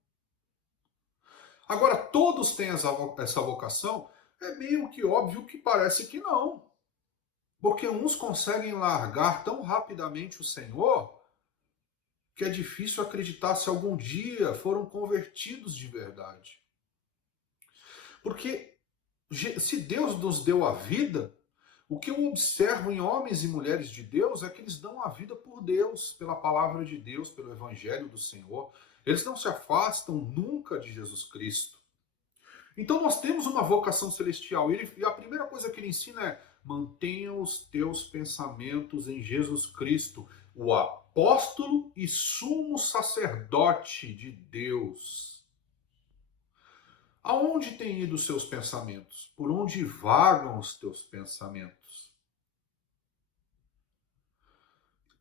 Agora, todos têm essa vocação? É meio que óbvio que parece que não. Porque uns conseguem largar tão rapidamente o Senhor que é difícil acreditar se algum dia foram convertidos de verdade. Porque se Deus nos deu a vida, o que eu observo em homens e mulheres de Deus é que eles dão a vida por Deus, pela palavra de Deus, pelo Evangelho do Senhor. Eles não se afastam nunca de Jesus Cristo. Então nós temos uma vocação celestial. E a primeira coisa que ele ensina é: mantenha os teus pensamentos em Jesus Cristo, o apóstolo e sumo sacerdote de Deus. Aonde têm ido os seus pensamentos? Por onde vagam os teus pensamentos?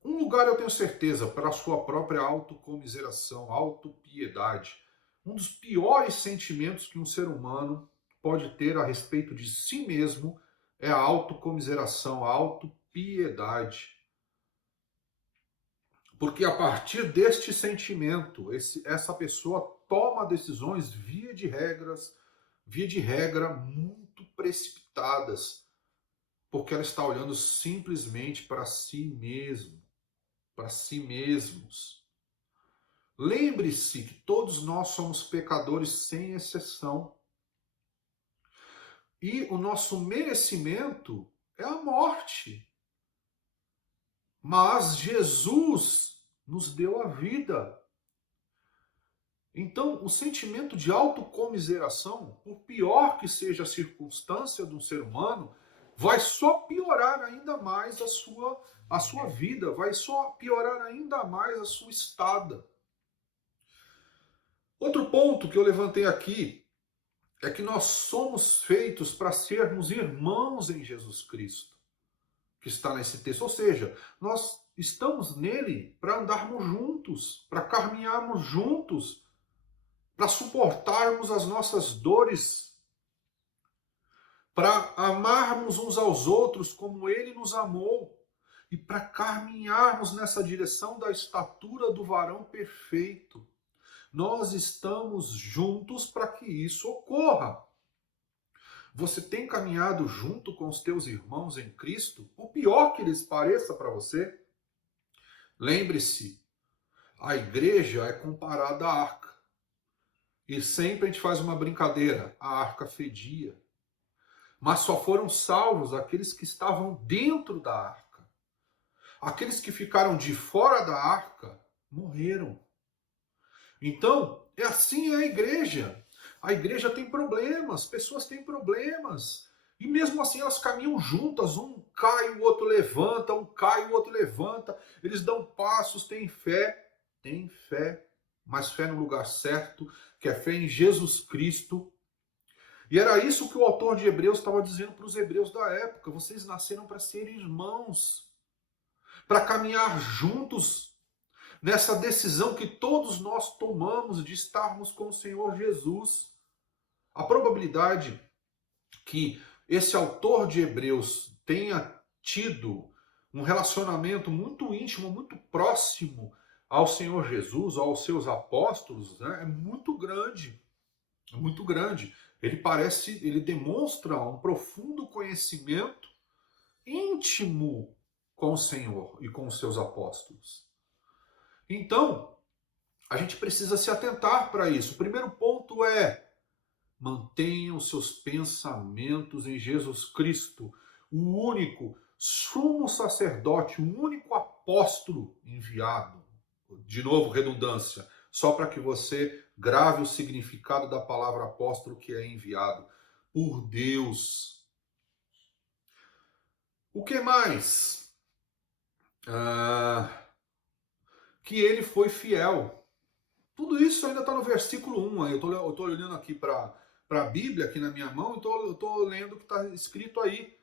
Um lugar eu tenho certeza, para a sua própria autocomiseração, autopiedade. Um dos piores sentimentos que um ser humano pode ter a respeito de si mesmo é a autocomiseração, a autopiedade. Porque a partir deste sentimento, essa pessoa toma decisões, via de regra, muito precipitadas, porque ela está olhando simplesmente para si mesmo, para si mesmos. Lembre-se que todos nós somos pecadores sem exceção. E o nosso merecimento é a morte. Mas Jesus nos deu a vida. Então, o sentimento de autocomiseração, por pior que seja a circunstância de um ser humano, vai só piorar ainda mais a sua vida, vai só piorar ainda mais a sua estada. Outro ponto que eu levantei aqui é que nós somos feitos para sermos irmãos em Jesus Cristo, que está nesse texto. Ou seja, nós estamos nele para andarmos juntos, para caminharmos juntos, para suportarmos as nossas dores, para amarmos uns aos outros como ele nos amou e para caminharmos nessa direção da estatura do varão perfeito. Nós estamos juntos para que isso ocorra. Você tem caminhado junto com os teus irmãos em Cristo? O pior que lhes pareça para você? Lembre-se, a igreja é comparada à arca. E sempre a gente faz uma brincadeira, a arca fedia. Mas só foram salvos aqueles que estavam dentro da arca. Aqueles que ficaram de fora da arca morreram. Então, é assim a igreja. A igreja tem problemas, pessoas têm problemas. E mesmo assim elas caminham juntas, um cai, o outro levanta, um cai, o outro levanta. Eles dão passos, têm fé, mas fé no lugar certo, que é fé em Jesus Cristo. E era isso que o autor de Hebreus estava dizendo para os hebreus da época. Vocês nasceram para ser irmãos, para caminhar juntos nessa decisão que todos nós tomamos de estarmos com o Senhor Jesus. A probabilidade que esse autor de Hebreus tenha tido um relacionamento muito íntimo, muito próximo ao Senhor Jesus, aos seus apóstolos, né, é muito grande. É muito grande. Ele demonstra um profundo conhecimento íntimo com o Senhor e com os seus apóstolos. Então, a gente precisa se atentar para isso. O primeiro ponto é: mantenha os seus pensamentos em Jesus Cristo, o único sumo sacerdote, o único apóstolo enviado. De novo, redundância, só para que você grave o significado da palavra apóstolo, que é enviado por Deus. O que mais? Que ele foi fiel. Tudo isso ainda está no versículo 1. Eu estou olhando aqui para a Bíblia, aqui na minha mão, então eu estou lendo o que está escrito aí.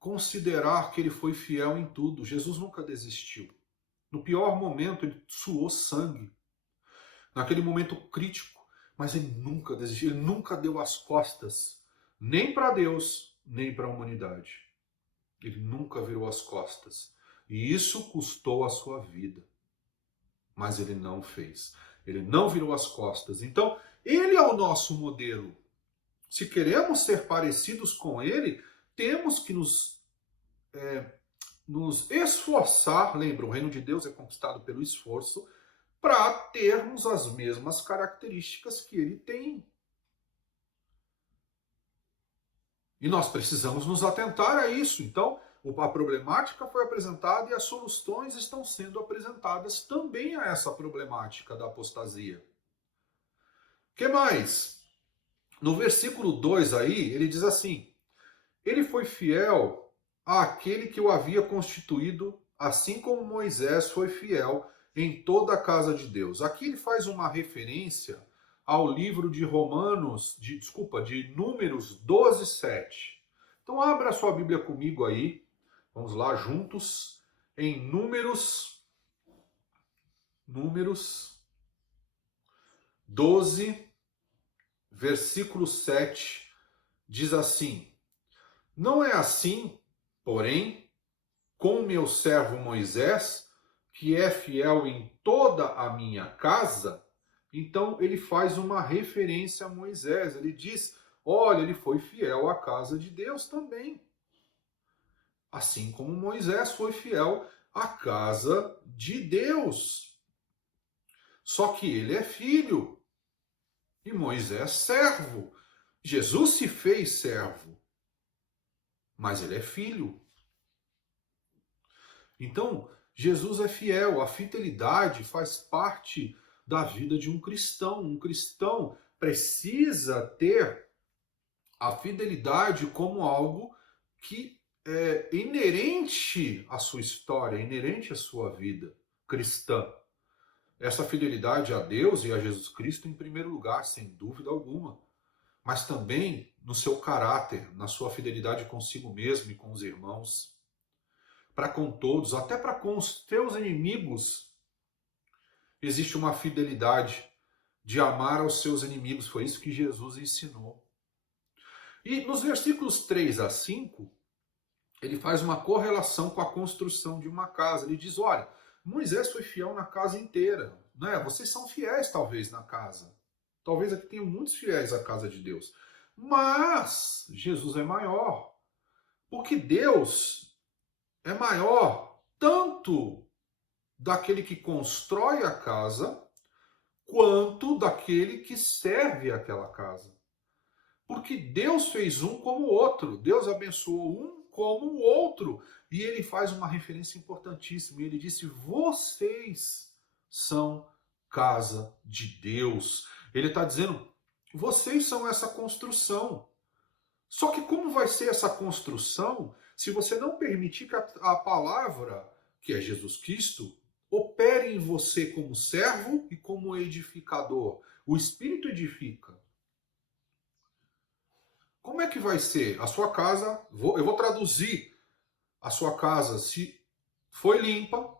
Considerar que ele foi fiel em tudo. Jesus nunca desistiu. No pior momento, ele suou sangue. Naquele momento crítico. Mas ele nunca desistiu. Ele nunca deu as costas. Nem para Deus, nem para a humanidade. Ele nunca virou as costas. E isso custou a sua vida. Mas ele não fez. Ele não virou as costas. Então, ele é o nosso modelo. Se queremos ser parecidos com ele, temos que nos esforçar. Lembra, o reino de Deus é conquistado pelo esforço, para termos as mesmas características que ele tem. E nós precisamos nos atentar a isso. Então, a problemática foi apresentada e as soluções estão sendo apresentadas também a essa problemática da apostasia. O que mais? No versículo 2 aí, ele diz assim: ele foi fiel àquele que o havia constituído, assim como Moisés foi fiel em toda a casa de Deus. Aqui ele faz uma referência ao livro de de Números 12, 7. Então abra a sua Bíblia comigo aí. Vamos lá juntos em Números 12, versículo 7, diz assim: não é assim, porém, com meu servo Moisés, que é fiel em toda a minha casa. Então ele faz uma referência a Moisés. Ele diz: olha, ele foi fiel à casa de Deus também. Assim como Moisés foi fiel à casa de Deus. Só que ele é filho e Moisés servo. Jesus se fez servo, mas ele é filho. Então, Jesus é fiel. A fidelidade faz parte da vida de um cristão. Um cristão precisa ter a fidelidade como algo que é inerente à sua história, inerente à sua vida cristã. Essa fidelidade a Deus e a Jesus Cristo em primeiro lugar, sem dúvida alguma. Mas também no seu caráter, na sua fidelidade consigo mesmo e com os irmãos. Para com todos, até para com os teus inimigos, existe uma fidelidade de amar aos seus inimigos. Foi isso que Jesus ensinou. E nos versículos 3 a 5, ele faz uma correlação com a construção de uma casa. Ele diz: olha, Moisés foi fiel na casa inteira. Né? Vocês são fiéis, talvez, na casa. Talvez aqui tenham muitos fiéis à casa de Deus. Mas Jesus é maior. Porque Deus é maior tanto daquele que constrói a casa, quanto daquele que serve aquela casa. Porque Deus fez um como o outro. Deus abençoou um como o outro. E ele faz uma referência importantíssima. Ele disse: vocês são casa de Deus. Ele está dizendo: vocês são essa construção. Só que como vai ser essa construção se você não permitir que a palavra, que é Jesus Cristo, opere em você como servo e como edificador? O Espírito edifica. Como é que vai ser? A sua casa, eu vou traduzir. A sua casa se foi limpa,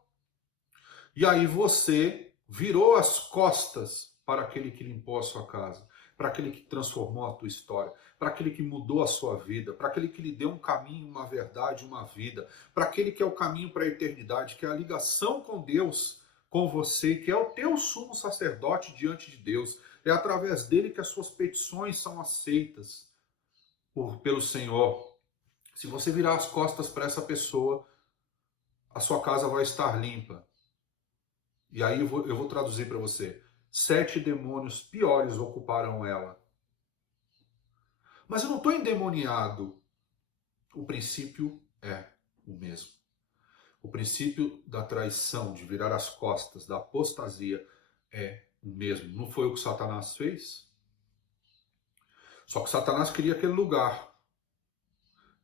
e aí você virou as costas para aquele que limpou a sua casa. para aquele que transformou a tua história, para aquele que mudou a sua vida, para aquele que lhe deu um caminho, uma verdade, uma vida, para aquele que é o caminho para a eternidade, que é a ligação com Deus, com você, que é o teu sumo sacerdote diante de Deus. É através dele que as suas petições são aceitas pelo Senhor. Se você virar as costas para essa pessoa, a sua casa vai estar limpa. E aí eu vou traduzir para você. 7 demônios piores ocuparão ela. Mas eu não estou endemoniado. O princípio é o mesmo. O princípio da traição, de virar as costas, da apostasia, é o mesmo. Não foi o que Satanás fez? Só que Satanás queria aquele lugar.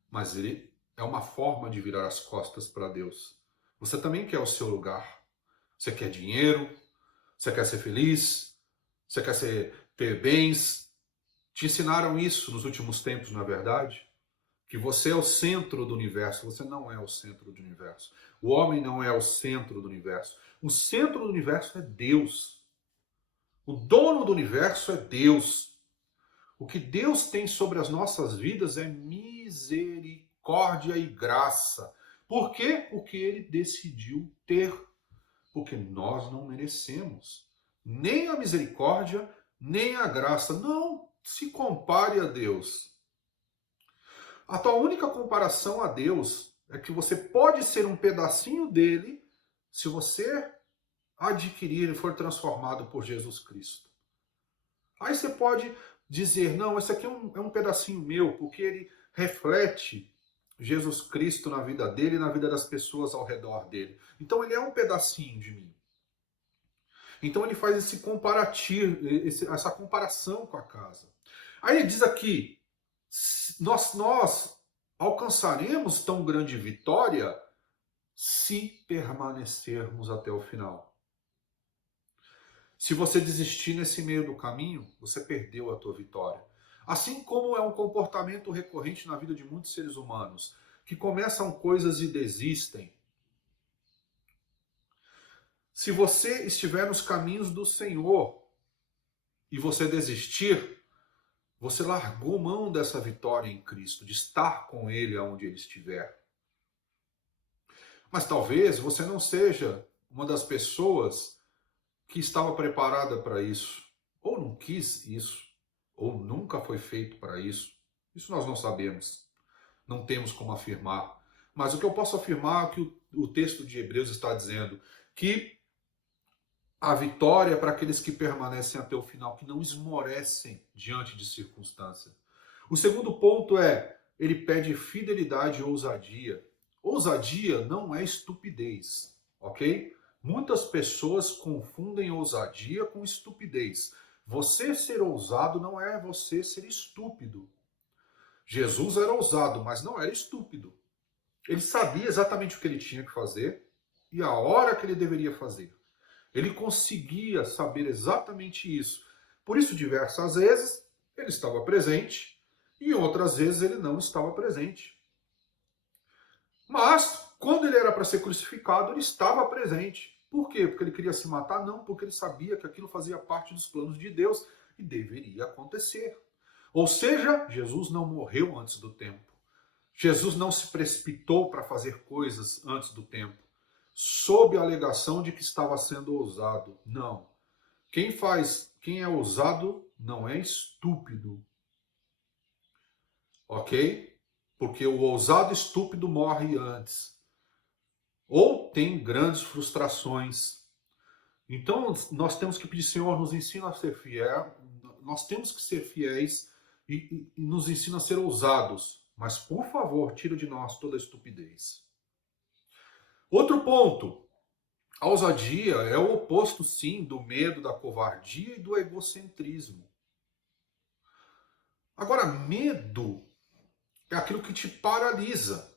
Mas ele é uma forma de virar as costas para Deus. Você também quer o seu lugar. Você quer dinheiro, você quer ser feliz, você quer ter bens. Te ensinaram isso nos últimos tempos, não é verdade? Que você é o centro do universo. Você não é o centro do universo. O homem não é o centro do universo. O centro do universo é Deus. O dono do universo é Deus. O que Deus tem sobre as nossas vidas é misericórdia e graça. Por quê? Porque ele decidiu ter. Porque nós não merecemos. Nem a misericórdia, nem a graça. Não se compare a Deus. A tua única comparação a Deus é que você pode ser um pedacinho dele se você adquirir e for transformado por Jesus Cristo. Aí você pode dizer, não, esse aqui é um pedacinho meu, porque ele reflete Jesus Cristo na vida dele e na vida das pessoas ao redor dele. Então ele é um pedacinho de mim. Então ele faz esse comparativo, essa comparação com a casa. Aí ele diz aqui, nós alcançaremos tão grande vitória se permanecermos até o final. Se você desistir nesse meio do caminho, você perdeu a tua vitória. Assim como é um comportamento recorrente na vida de muitos seres humanos, que começam coisas e desistem. Se você estiver nos caminhos do Senhor e você desistir, você largou mão dessa vitória em Cristo, de estar com Ele aonde Ele estiver. Mas talvez você não seja uma das pessoas que estava preparada para isso, ou não quis isso, ou nunca foi feito para isso. Isso nós não sabemos, não temos como afirmar. Mas o que eu posso afirmar é que o texto de Hebreus está dizendo, que a vitória é para aqueles que permanecem até o final, que não esmorecem diante de circunstâncias. O segundo ponto é, ele pede fidelidade e ousadia. Ousadia não é estupidez, ok? Muitas pessoas confundem ousadia com estupidez. Você ser ousado não é você ser estúpido. Jesus era ousado, mas não era estúpido. Ele sabia exatamente o que ele tinha que fazer e a hora que ele deveria fazer. Ele conseguia saber exatamente isso. Por isso, diversas vezes, ele estava presente e outras vezes ele não estava presente. Mas, quando ele era para ser crucificado, ele estava presente. Por quê? Porque ele queria se matar? Não, porque ele sabia que aquilo fazia parte dos planos de Deus e deveria acontecer. Ou seja, Jesus não morreu antes do tempo. Jesus não se precipitou para fazer coisas antes do tempo, sob a alegação de que estava sendo ousado. Não. Quem é ousado não é estúpido. Ok? Porque o ousado estúpido morre antes. Ou tem grandes frustrações. Então nós temos que pedir, Senhor, nos ensina a ser fiel. Nós temos que ser fiéis e nos ensina a ser ousados. Mas, por favor, tira de nós toda a estupidez. Outro ponto. A ousadia é o oposto, sim, do medo, da covardia e do egocentrismo. Agora, medo é aquilo que te paralisa.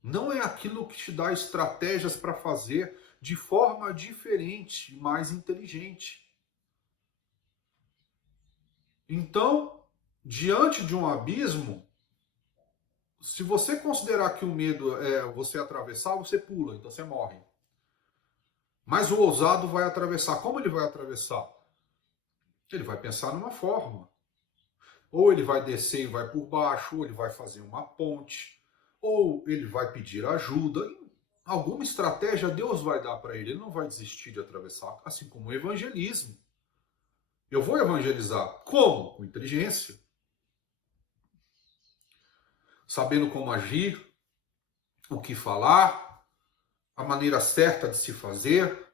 Não é aquilo que te dá estratégias para fazer de forma diferente, mais inteligente. Então, diante de um abismo, se você considerar que o medo é você atravessar, você pula, então você morre. Mas o ousado vai atravessar. Como ele vai atravessar? Ele vai pensar numa forma. Ou ele vai descer e vai por baixo, ou ele vai fazer uma ponte, ou ele vai pedir ajuda. Alguma estratégia Deus vai dar para ele. Ele não vai desistir de atravessar, assim como o evangelismo. Eu vou evangelizar. Como? Com inteligência. Sabendo como agir, o que falar, a maneira certa de se fazer.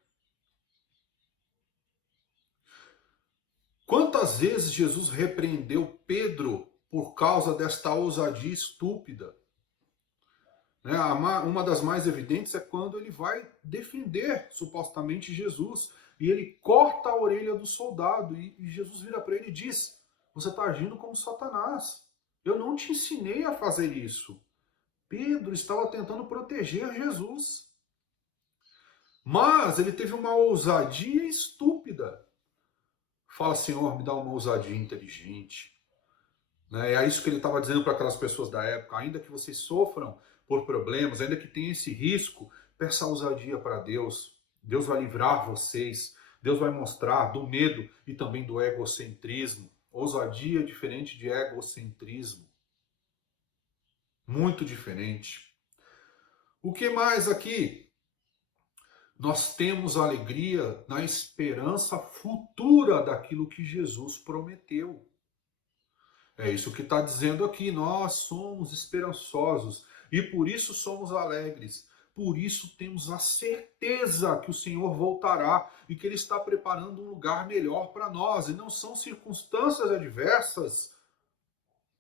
Quantas vezes Jesus repreendeu Pedro por causa desta ousadia estúpida? Uma das mais evidentes é quando ele vai defender supostamente Jesus e ele corta a orelha do soldado e Jesus vira para ele e diz: você está agindo como Satanás. Eu não te ensinei a fazer isso. Pedro estava tentando proteger Jesus. Mas ele teve uma ousadia estúpida. Fala, Senhor, me dá uma ousadia inteligente. É isso que ele estava dizendo para aquelas pessoas da época. Ainda que vocês sofram por problemas, ainda que tenha esse risco, peça ousadia para Deus. Deus vai livrar vocês. Deus vai mostrar do medo e também do egocentrismo. Ousadia é diferente de egocentrismo. Muito diferente. O que mais aqui? Nós temos alegria na esperança futura daquilo que Jesus prometeu. É isso que está dizendo aqui. Nós somos esperançosos e por isso somos alegres. Por isso temos a certeza que o Senhor voltará e que Ele está preparando um lugar melhor para nós. E não são circunstâncias adversas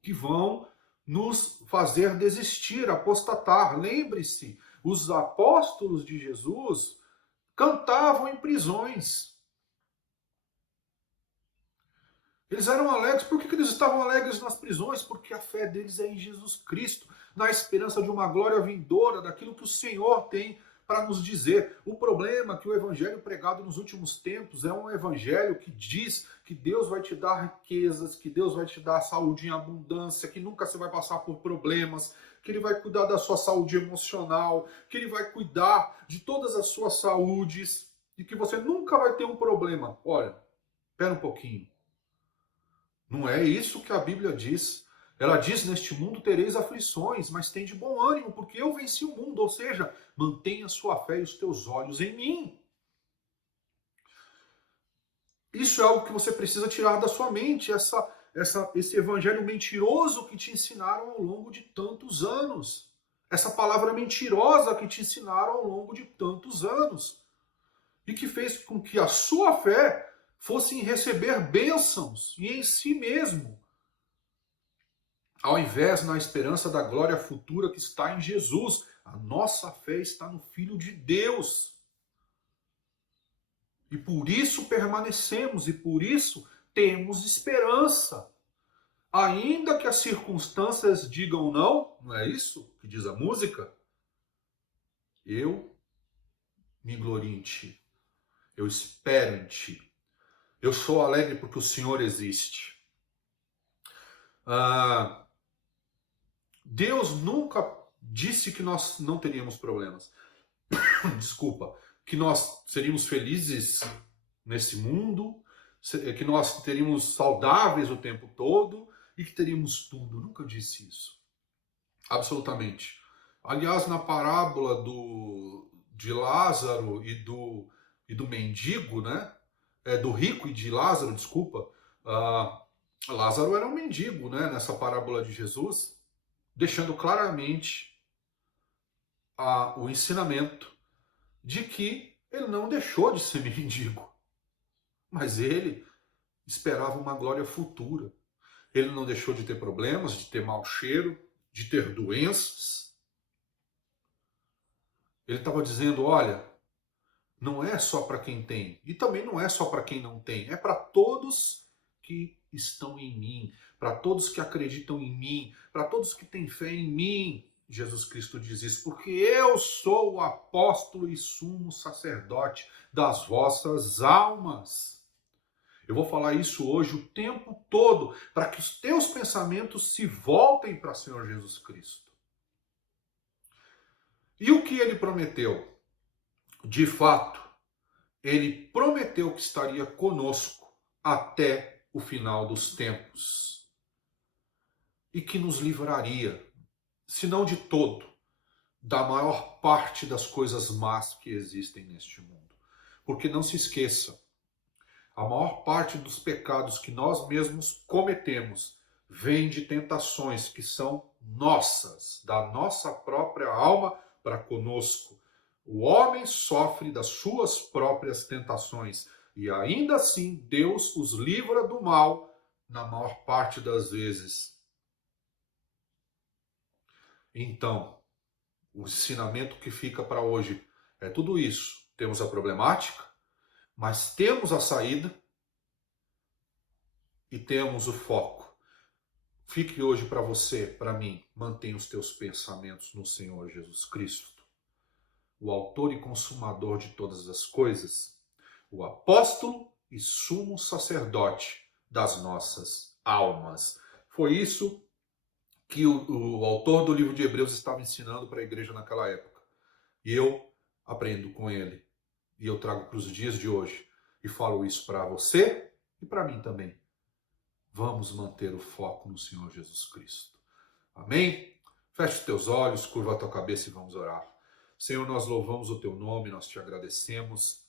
que vão nos fazer desistir, apostatar. Lembre-se, os apóstolos de Jesus cantavam em prisões. Eles eram alegres. Por que eles estavam alegres nas prisões? Porque a fé deles é em Jesus Cristo, na esperança de uma glória vindoura, daquilo que o Senhor tem para nos dizer. O problema é que o evangelho pregado nos últimos tempos é um evangelho que diz que Deus vai te dar riquezas, que Deus vai te dar saúde em abundância, que nunca você vai passar por problemas, que Ele vai cuidar da sua saúde emocional, que Ele vai cuidar de todas as suas saúdes e que você nunca vai ter um problema. Olha, espera um pouquinho. Não é isso que a Bíblia diz. Ela diz, neste mundo tereis aflições, mas tem de bom ânimo, porque eu venci o mundo. Ou seja, mantenha a sua fé e os teus olhos em mim. Isso é algo que você precisa tirar da sua mente, esse evangelho mentiroso que te ensinaram ao longo de tantos anos. Essa palavra mentirosa que te ensinaram ao longo de tantos anos. E que fez com que a sua fé fosse em receber bênçãos e em si mesmo, ao invés na esperança da glória futura que está em Jesus. A nossa fé está no Filho de Deus. E por isso permanecemos, e por isso temos esperança. Ainda que as circunstâncias digam não, não é isso que diz a música? Eu me glorio em Ti. Eu espero em Ti. Eu sou alegre porque o Senhor existe. Deus nunca disse que nós não teríamos problemas. Desculpa. Que nós seríamos felizes nesse mundo, que nós teríamos saudáveis o tempo todo e que teríamos tudo. Nunca disse isso. Absolutamente. Aliás, na parábola de Lázaro e do mendigo, né? Do rico e de Lázaro, desculpa. Lázaro era um mendigo, né? Nessa parábola de Jesus, deixando claramente o ensinamento de que ele não deixou de ser mendigo, mas ele esperava uma glória futura. Ele não deixou de ter problemas, de ter mau cheiro, de ter doenças. Ele estava dizendo, olha, não é só para quem tem, e também não é só para quem não tem, é para todos que estão em mim, para todos que acreditam em mim, para todos que têm fé em mim. Jesus Cristo diz isso, porque eu sou o apóstolo e sumo sacerdote das vossas almas. Eu vou falar isso hoje o tempo todo, para que os teus pensamentos se voltem para o Senhor Jesus Cristo. E o que ele prometeu? De fato, ele prometeu que estaria conosco até o final dos tempos. E que nos livraria, se não de todo, da maior parte das coisas más que existem neste mundo. Porque não se esqueça, a maior parte dos pecados que nós mesmos cometemos vem de tentações que são nossas, da nossa própria alma para conosco. O homem sofre das suas próprias tentações e ainda assim Deus os livra do mal na maior parte das vezes. Então, o ensinamento que fica para hoje é tudo isso. Temos a problemática, mas temos a saída e temos o foco. Fique hoje para você, para mim, mantenha os teus pensamentos no Senhor Jesus Cristo, o autor e consumador de todas as coisas, o apóstolo e sumo sacerdote das nossas almas. Foi isso que o autor do livro de Hebreus estava ensinando para a igreja naquela época. E eu aprendo com ele. E eu trago para os dias de hoje. E falo isso para você e para mim também. Vamos manter o foco no Senhor Jesus Cristo. Amém? Feche os teus olhos, curva a tua cabeça e vamos orar. Senhor, nós louvamos o teu nome, nós te agradecemos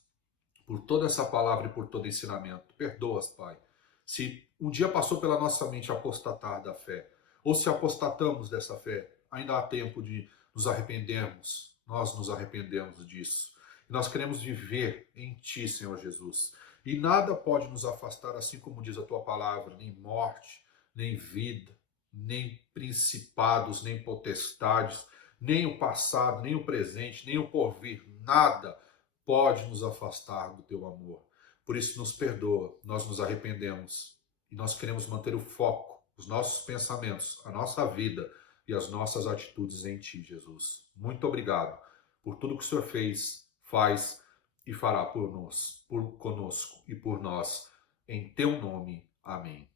por toda essa palavra e por todo ensinamento. Perdoa-as, Pai. Se um dia passou pela nossa mente apostatar da fé, ou se apostatamos dessa fé, ainda há tempo de nos arrependermos. Nós nos arrependemos disso. E nós queremos viver em Ti, Senhor Jesus. E nada pode nos afastar, assim como diz a Tua palavra, nem morte, nem vida, nem principados, nem potestades, nem o passado, nem o presente, nem o porvir. Nada pode nos afastar do Teu amor. Por isso nos perdoa, nós nos arrependemos. E nós queremos manter o foco, os nossos pensamentos, a nossa vida e as nossas atitudes em Ti, Jesus. Muito obrigado por tudo que o Senhor fez, faz e fará por nós, por conosco e por nós. Em Teu nome. Amém.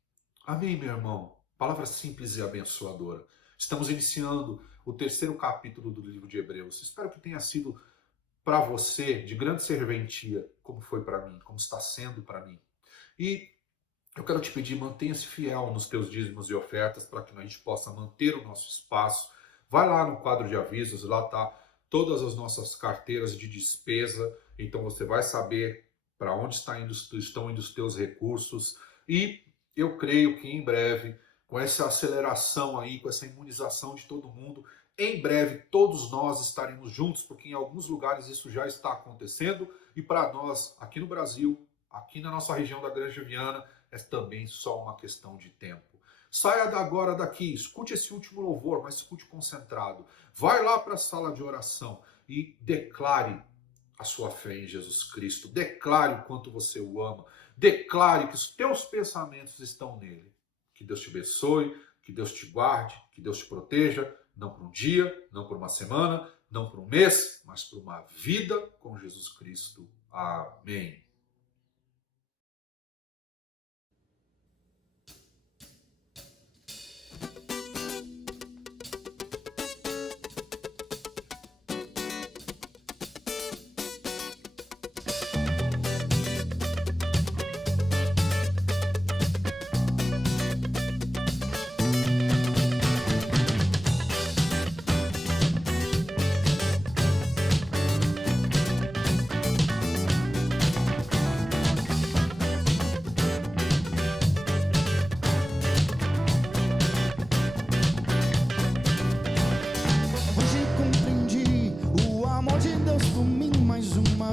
Amém, meu irmão. Palavra simples e abençoadora. Estamos iniciando o 3º capítulo do livro de Hebreus. Espero que tenha sido para você de grande serventia, como foi para mim, como está sendo para mim. E eu quero te pedir, mantenha-se fiel nos teus dízimos e ofertas para que a gente possa manter o nosso espaço. Vai lá no quadro de avisos, lá está todas as nossas carteiras de despesa. Então você vai saber para onde estão indo os teus recursos. E eu creio que em breve, com essa aceleração aí, com essa imunização de todo mundo, em breve todos nós estaremos juntos, porque em alguns lugares isso já está acontecendo. E para nós, aqui no Brasil, aqui na nossa região da Granja Viana, é também só uma questão de tempo. Saia agora daqui, escute esse último louvor, mas escute concentrado. Vai lá para a sala de oração e declare a sua fé em Jesus Cristo. Declare o quanto você o ama. Declare que os teus pensamentos estão nele. Que Deus te abençoe, que Deus te guarde, que Deus te proteja, não por um dia, não por uma semana, não por um mês, mas por uma vida com Jesus Cristo. Amém.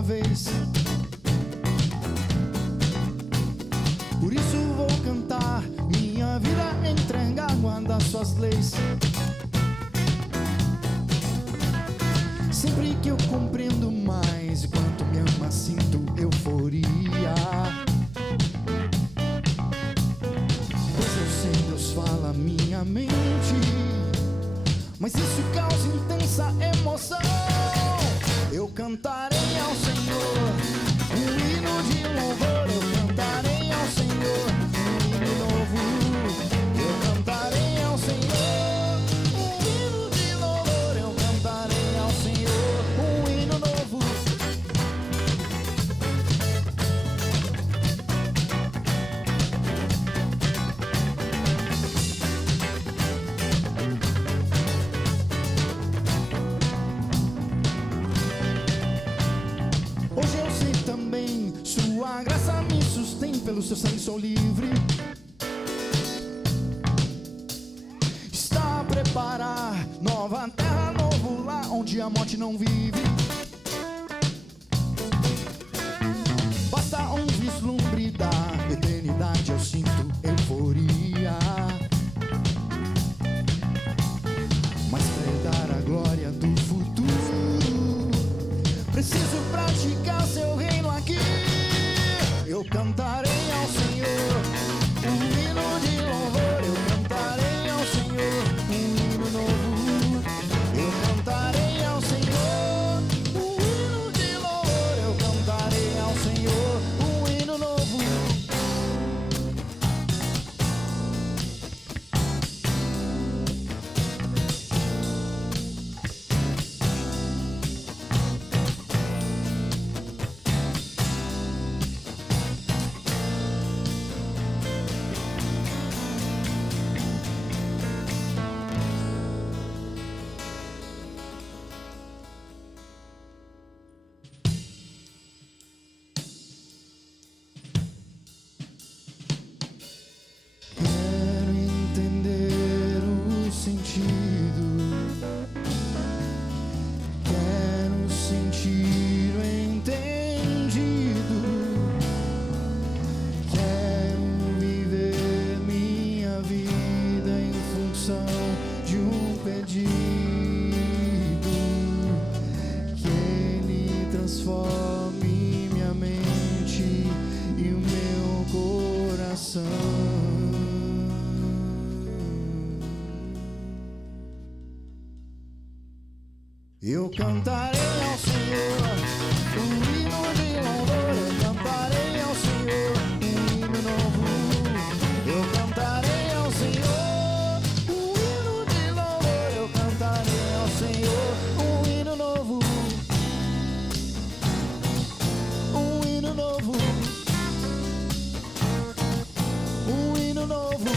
Vez. Por isso vou cantar minha vida entregada às suas leis. Sempre que eu compreendo mais quanto me ama, sinto euforia. Pois eu sei, Deus fala minha mente, mas isso causa intensa emoção. Eu cantarei ao Senhor um hino de louvor. Eu cantarei ao Senhor um hino novo. Eu cantarei ao Senhor um hino de louvor. Eu cantarei ao Senhor um hino novo. pelo seu sangue sou livre. Está a preparar nova terra, novo lar, onde a morte não vive. Basta um vislumbre da eternidade, eu sinto euforia. Mas pra herdar a glória do futuro, preciso praticar seu reino aqui. Eu cantarei ao Senhor um hino de louvor. Eu cantarei ao Senhor um hino novo. Eu cantarei ao Senhor um hino de louvor. Eu cantarei ao Senhor um hino novo. Quero entender o sentido, quero sentir o entendido, quero viver minha vida em função de um pedido, que Ele transforme minha mente e o meu coração. Eu cantarei ao Senhor um hino de louvor. Eu cantarei ao Senhor um hino novo. Eu cantarei ao Senhor um hino de louvor. Eu cantarei ao Senhor um hino novo. Um hino novo. Um hino novo.